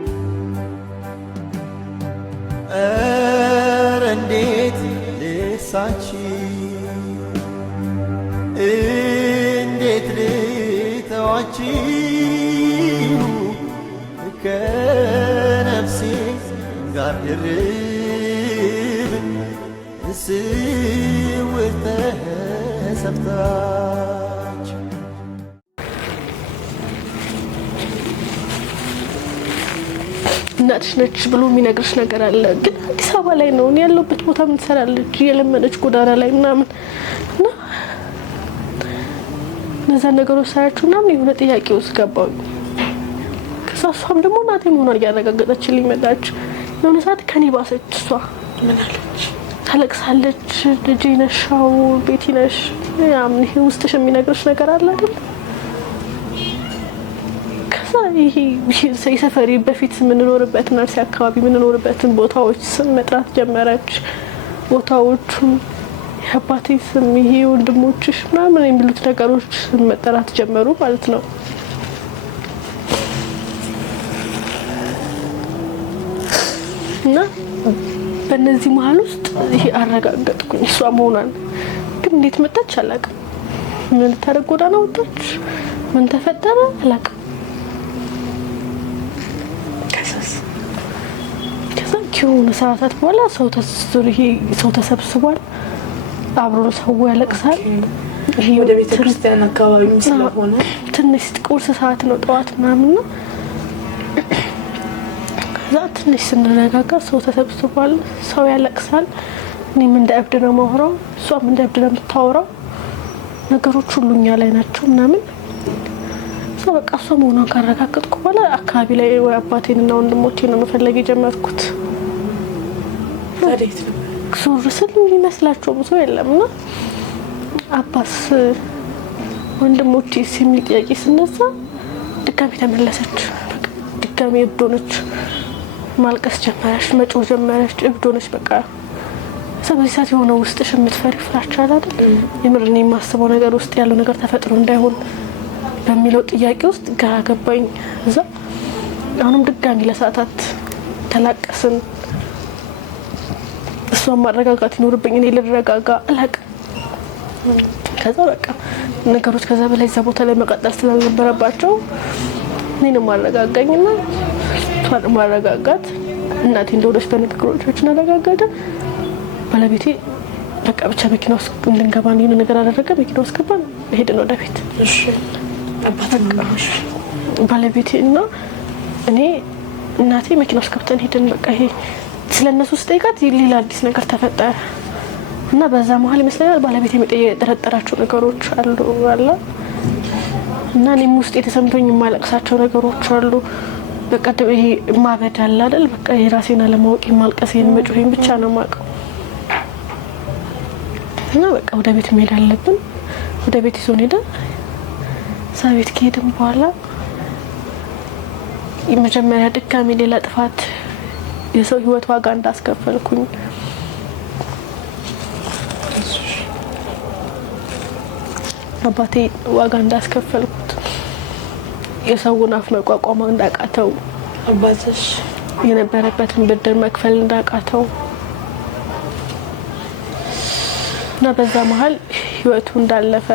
እንዴት ልሳንቺ እንዴት ልተዋንቺ ከነፍሴ ጋር ድርብ ስውር ተሰፍታች እናትሽ ነች ብሎ የሚነግርሽ ነገር አለ ግን አዲስ አበባ ላይ ነው ያለበት ቦታ ምን ትሰራለች የለመደች ጎዳና ላይ ምናምን እና እነዛ ነገሮች ሳያችሁና ምን የሆነ ጥያቄ ውስጥ ገባው ከሳሷም ደግሞ እናቴ መሆኗን ያረጋገጠችልኝ መጣች የሆነ ሰዓት ከኔ ባሰች እሷ ምን አለች ታለቅሳለች ልጄ ነሻው ቤቲ ነሽ ያምን ይሄ ውስጥሽ የሚነግርሽ ነገር አለ አይደል ይሄ ሰፈሪ በፊት ምን ኖርበት ነርሲ አካባቢ ምን ኖርበትን ቦታዎች ስም መጥራት ጀመረች ቦታዎቹ ያባቴ ስም ይሄ ወንድሞችሽ ምናምን የሚሉት ነገሮች መጠራት ጀመሩ ማለት ነው እና በእነዚህ መሀል ውስጥ ይሄ አረጋገጥኩኝ እሷ መሆኗን ግን እንዴት መጣች አላውቅም ምን ታረግ ጎዳና ወጣች ምን ተፈጠረ አላውቅም ከሆነ ሰዓታት በኋላ ሰው ተሰብስቧል አብሮ ሰው ያለቅሳል ይሄ ወደ ቤተ ክርስቲያን አካባቢ ስለሆነ ትንሽ ቁርስ ሰዓት ነው ጠዋት ምናምን ነው ዛት ትንሽ ስንረጋጋ ሰው ተሰብስቧል ሰው ያለቅሳል እኔም እንደ እብድ ነው የማወራው እሷም እንደ እብድ ነው የምታወራው ነገሮች ሁሉኛ ላይ ናቸው ምናምን ሰው በቃ እሷ መሆኗን ካረጋገጥኩ በኋላ አካባቢ ላይ ወይ አባቴንና ወንድሞቼን ነው መፈለግ የጀመርኩት ታዲት ነው ሱር ስል የሚመስላቸው ብዙ የለምና አባስ ወንድሞቼ ሲሚል ጥያቄ ስነሳ ድጋሚ ተመለሰች በቃ ድጋሚ እብዶነች ማልቀስ ጀመረች መጮህ ጀመረች እብዶነች በቃ ሰበዚህ ሰዓት የሆነ ውስጥሽ የምትፈሪ ፍራቻ አይደል የምርኔ የማስበው ነገር ውስጥ ያለው ነገር ተፈጥሮ እንዳይሆን በሚለው ጥያቄ ውስጥ ግራ ገባኝ እዛ አሁንም ድጋሚ ለሰዓታት ተላቀስን እሷን ማረጋጋት ይኖርብኝ እኔ ልረጋጋ አላቅ ከዛ በቃ ነገሮች ከዛ በላይ እዛ ቦታ ላይ መቀጠል ስላልነበረባቸው እኔንም ማረጋጋኝና እሷን ማረጋጋት እናቴ እንደሆነች በንግግሮቻችን አረጋጋደ ባለቤቴ በቃ ብቻ መኪና ውስጥ እንድንገባ ነው ነገር አደረገ መኪና ውስጥ ገባን ሄድን ወደ ቤት እሺ አባታሽ ባለቤቴና እኔ እናቴ መኪና ውስጥ ገብተን ሄድን በቃ ይሄ ስለነሱ ስጠይቃት ሌላ አዲስ ነገር ተፈጠረ እና በዛ መሀል ይመስለኛል ባለቤቴ የጠረጠራቸው ነገሮች አሉ እና እኔም ውስጥ የተሰምቶኝ የማለቅሳቸው ነገሮች አሉ በቃ ይሄ ማበድ አለ አይደል በቃ የራሴን አለማወቅ የማልቀሴን መጮሄን ብቻ ነው የማውቀው እና በቃ ወደ ቤት መሄድ አለብን ወደ ቤት ይዞን ሄደ ሳቤት ከሄድን በኋላ የመጀመሪያ ድጋሚ ሌላ ጥፋት የሰው ህይወት ዋጋ እንዳስከፈልኩኝ አባቴ ዋጋ እንዳስከፈልኩት የሰውን አፍ መቋቋም እንዳቃተው አባትሽ የነበረበትን ብድር መክፈል እንዳቃተው እና በዛ መሀል ህይወቱ እንዳለፈ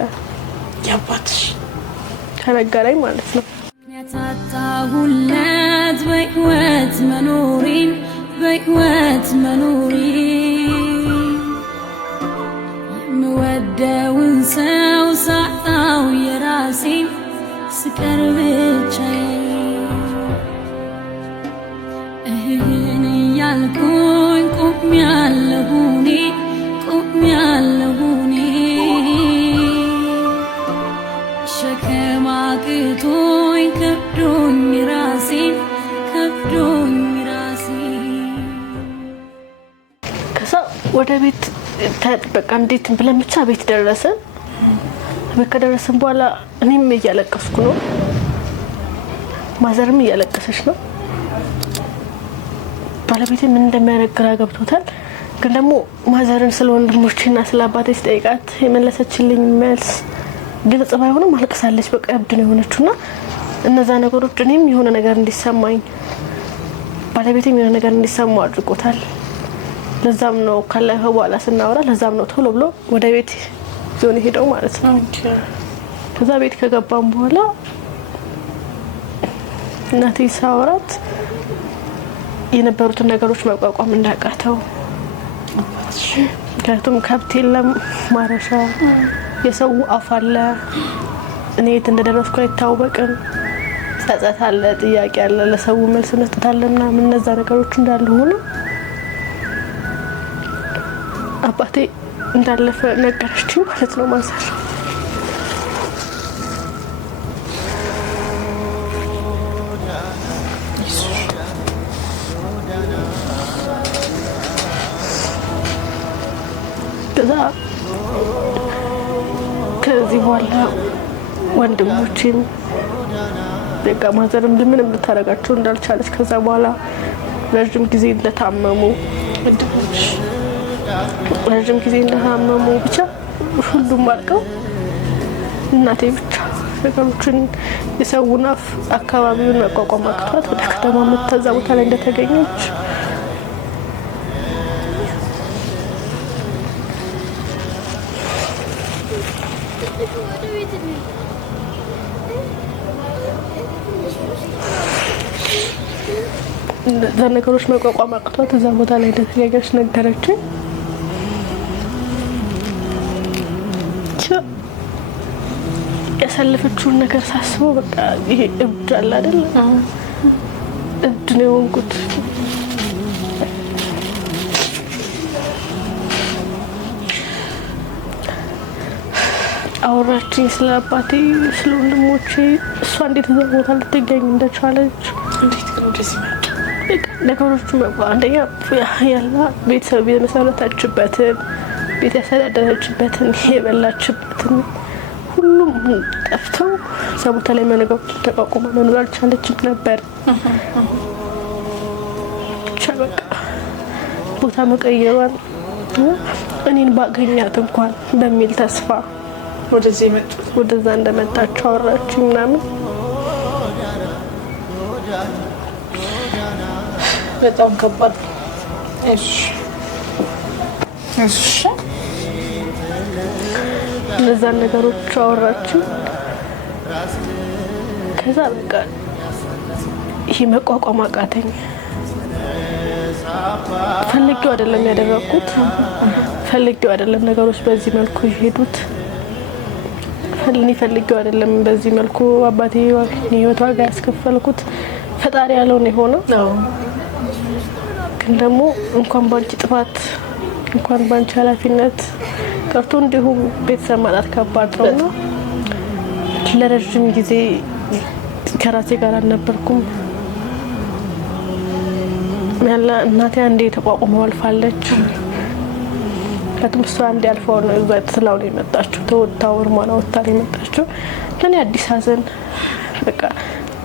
ያባትሽ ተነገረኝ ማለት ነው። ያታጣሁለት በህይወት መኖሬ የምወደውን ሰው ሳጣው የራሴን ስቀር ብቻዬን እህን እያልኩኝ ቆሜያለሁ እኔ ሸክም አቅቶኝ ከብዶኝ ራሴን ከዛ ወደ ቤት በቃ እንዴት ብለን ብቻ ቤት ደረሰ። ከደረስን በኋላ እኔም እያለቀስኩ ነው ማዘርም እያለቀሰች ነው ባለቤቴ ምን እንደሚያረግራ ገብቶታል ግን ደግሞ ማዘርን ስለ ወንድሞቼና ስለ አባቴ ስጠይቃት የመለሰችልኝ መልስ ግልጽ ባይሆንም አልቅሳለች በቃ እብድ ነው የሆነችውና እነዛ ነገሮች እኔም የሆነ ነገር እንዲሰማኝ ባለቤቴም የሆነ ነገር እንዲሰማው አድርጎታል ለዛም ነው ካለፈ በኋላ ስናወራ ለዛም ነው ቶሎ ብሎ ወደ ቤት ዞን ሄደው ማለት ነው ከዛ ቤት ከገባን በኋላ እናቴ ሳወራት የነበሩት ነገሮች መቋቋም እንዳቃተው ከቱም ከብት የለም ማረሻ የሰው አፋለ እኔ እንደደረስኩ አይታወቅም ጸጸት አለ ጥያቄ አለ ለሰው መልስ መስጠት አለና ምን እነዛ ነገሮች እንዳሉ ሆኖ አባቴ እንዳለፈ ነገረችኝ ማለት ነው ማዘር ከዚህ በኋላ ወንድሞቼን በቃ ማዘርም ምንም ልታረጋቸው እንዳልቻለች ከዛ በኋላ ረጅም ጊዜ እንደታመሙ ብቻ ሁሉም አልቀው እናቴ ብቻ ነገሮችን የሰውን አካባቢውን መቋቋም አቅቷት ወደ ከተማ መተዛ ቦታ ላይ እንደተገኘች ነገሮች መቋቋም አቅቷት እዛ ቦታ ላይ እንደተገኘች ነገረችኝ ያሳለፈችውን ነገር ሳስበው በቃ ይሄ እብድ አለ አይደል እብድ ነው የሆንኩት አወራችኝ ስለ አባቴ ስለ ወንድሞቼ እሷ እንዴት እዛ ቦታ ልትገኝ እንደቻለች እንዴት ነው እንደዚህ ማለት ነገሮቹ አንደኛ ያላ ቤተሰብ የመሰረተችበትን ቤት ያስተዳደረችበትን የበላችበትን ሁሉም ጠፍተው ሰቦታ ላይ መነገሮች ተቋቁማ መኖር አልቻለችም ነበር ቻበቃ ቦታ መቀየሯን እኔን ባገኛት እንኳን በሚል ተስፋ ወደዛ እንደመጣች አወራችኝ ምናምን በጣም ከባድ እሺ ለዛ ነገሮች አወራችኝ ከዛ በቃ ይሄ መቋቋም አቃተኝ ፈልጌው አይደለም ያደረኩት ፈልጌው አይደለም ነገሮች በዚህ መልኩ ይሄዱት ፈልጌው አይደለም በዚህ መልኩ አባቴ ህይወቷ ጋር ያስከፈልኩት ፈጣሪ ያለው ነው ሆኖ ግን ደግሞ እንኳን ባንቺ ጥፋት እንኳን ባንቺ ኃላፊነት ቀርቶ እንዲሁም ቤተሰብ ማጣት ከባድ ነውና ለረጅም ጊዜ ከራሴ ጋር አልነበርኩም ያለ እናቴ አንዴ ተቋቁመው አልፋለች ከቱም አንዴ አልፈው ነው እዛ ተስላው ነው የመጣችው ተወጣው ወርማና ወጣሪ የመጣችው ለኔ አዲስ ሀዘን በቃ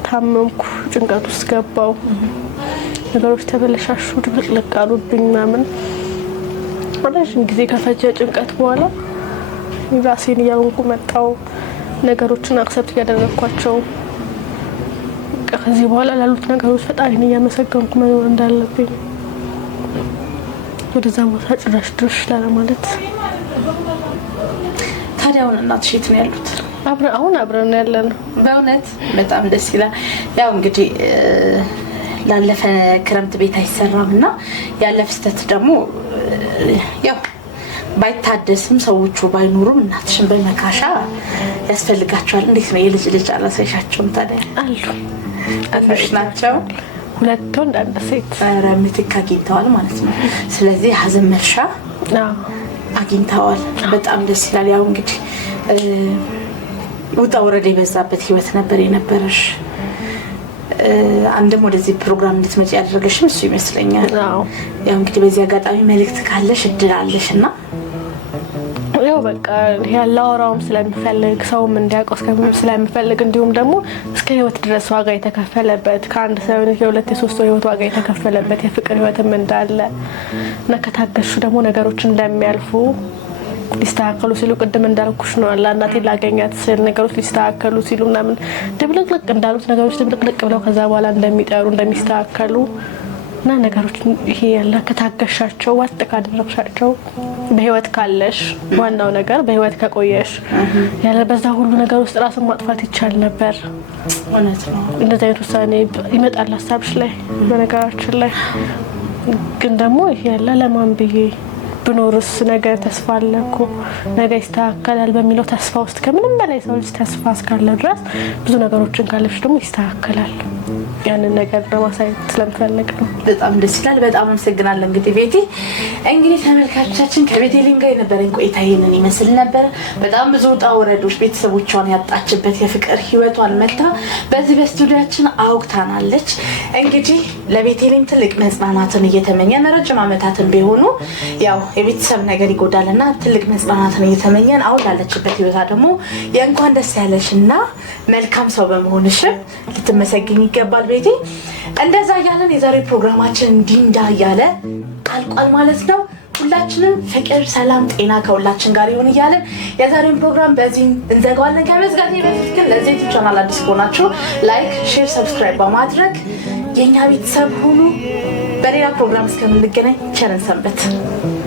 ታመምኩ ጭንቀት ውስጥ ገባው ነገሮች ተበለሻሹ ድብልቅ አሉብኝ ምናምን ረጅም ጊዜ ከፈጀ ጭንቀት በኋላ ራሴን እያወንኩ መጣው ነገሮችን አክሰፕት ያደረኳቸው ከዚህ በኋላ ላሉት ነገሮች ፈጣሪን እያመሰገንኩ መኖር እንዳለብኝ ወደዛ ቦታ ጭራሽ ድርሽ ለማለት ታዲያውን እናትሽ የት ነው ያሉት አሁን አብረን ያለነው በእውነት በጣም ደስ ይላል ያው እንግዲህ ላለፈ ክረምት ቤት አይሰራምና ያለፍስተት ደግሞ ያው ባይታደስም ሰዎቹ ባይኖሩም እናትሽን በመካሻ ያስፈልጋቸዋል እንዴት ነው የልጅ ልጅ አላሳይሻቸውም ታዲያ አሉ አፍሽ ናቸው ሁለት ወንድ አንድ ሴት ምትክ አግኝተዋል ማለት ነው ስለዚህ ሀዘን መርሻ አግኝተዋል በጣም ደስ ይላል ያው እንግዲህ ወጣ ወረደ የበዛበት ህይወት ነበር የነበረሽ አንደም ወደዚህ ፕሮግራም እንድትመጪ ያደረገሽም እሱ ይመስለኛል ያው እንግዲህ በዚህ አጋጣሚ መልእክት ካለሽ እድል አለሽና ያው በቃ ያላወራውም ስለምፈልግ ሰውም እንዲያውቀው ስለምፈልግ እንዲሁም ደግሞ እስከ ህይወት ድረስ ዋጋ የተከፈለበት ከአንድ ሰው የሁለት የሶስት ህይወት ዋጋ የተከፈለበት የፍቅር ህይወትም እንዳለ እና ከታገሹ ደግሞ ነገሮች እንደሚያልፉ ሊስተካከሉ ሲሉ ቅድም እንዳልኩሽ ነው አላ እናቴ ላገኛት ስል ነገሮች ሊስተካከሉ ሲሉ ምናምን ድብልቅልቅ እንዳሉት ነገሮች ድብልቅልቅ ብለው ከዛ በኋላ እንደሚጠሩ እንደሚስተካከሉ እና ነገሮች ይሄ ያለ ከታገሻቸው ዋጥ ካደረግሻቸው በህይወት ካለሽ ዋናው ነገር በህይወት ከቆየሽ ያለ በዛ ሁሉ ነገር ውስጥ ራስን ማጥፋት ይቻል ነበር። እውነት ነው። እንደዚህ አይነት ውሳኔ ይመጣል ሀሳብሽ ላይ በነገራችን ላይ ግን ደግሞ ይሄ ያለ ለማን ብዬ ብኖርስ ነገር ተስፋ አለ እኮ ነገ ይስተካከላል በሚለው ተስፋ ውስጥ ከምንም በላይ ሰው ልጅ ተስፋ እስካለ ድረስ ብዙ ነገሮችን ካለሽ ደግሞ ይስተካከላል። ያንን ነገር ለማሳየት ስለምፈልግ ነው። በጣም ደስ ይላል። በጣም አመሰግናለሁ። እንግዲህ ተመልካቾቻችን ከቤቴሌም ጋር የነበረን ቆይታ ይሄንን ይመስል ነበር። በጣም ብዙ ውጣ ውረዶች ቤተሰቦቿን ያጣችበት የፍቅር ህይወቷን መታ በዚህ በስቱዲያችን አውግታናለች። እንግዲህ ለቤቴሌም ትልቅ መጽናናትን እየተመኘን ረጅም ዓመታትን ቢሆኑ ያው የቤተሰብ ነገር ይጎዳልና ትልቅ መጽናናትን እየተመኘን አሁን ላለችበት ህይወታ ደግሞ የእንኳን ደስ ያለሽና መልካም ሰው በመሆንሽ ልትመሰገኝ ይገባል። ቤቴ እንደዛ ያለን የዛሬ ፕሮግራማችን እንዲንዳ ያለ አልቋል ማለት ነው። ሁላችንም ፍቅር፣ ሰላም፣ ጤና ከሁላችን ጋር ይሁን እያለን የዛሬውን ፕሮግራም በዚህ እንዘጋዋለን። ከመዝጋቴ በፊት ግን ለዚህ ዩቲዩብ ቻናል አዲስ ከሆናችሁ ላይክ፣ ሼር፣ ሰብስክራይብ በማድረግ የኛ ቤተሰብ ሁኑ። በሌላ ፕሮግራም እስከምንገናኝ ቸር ሰንብቱ።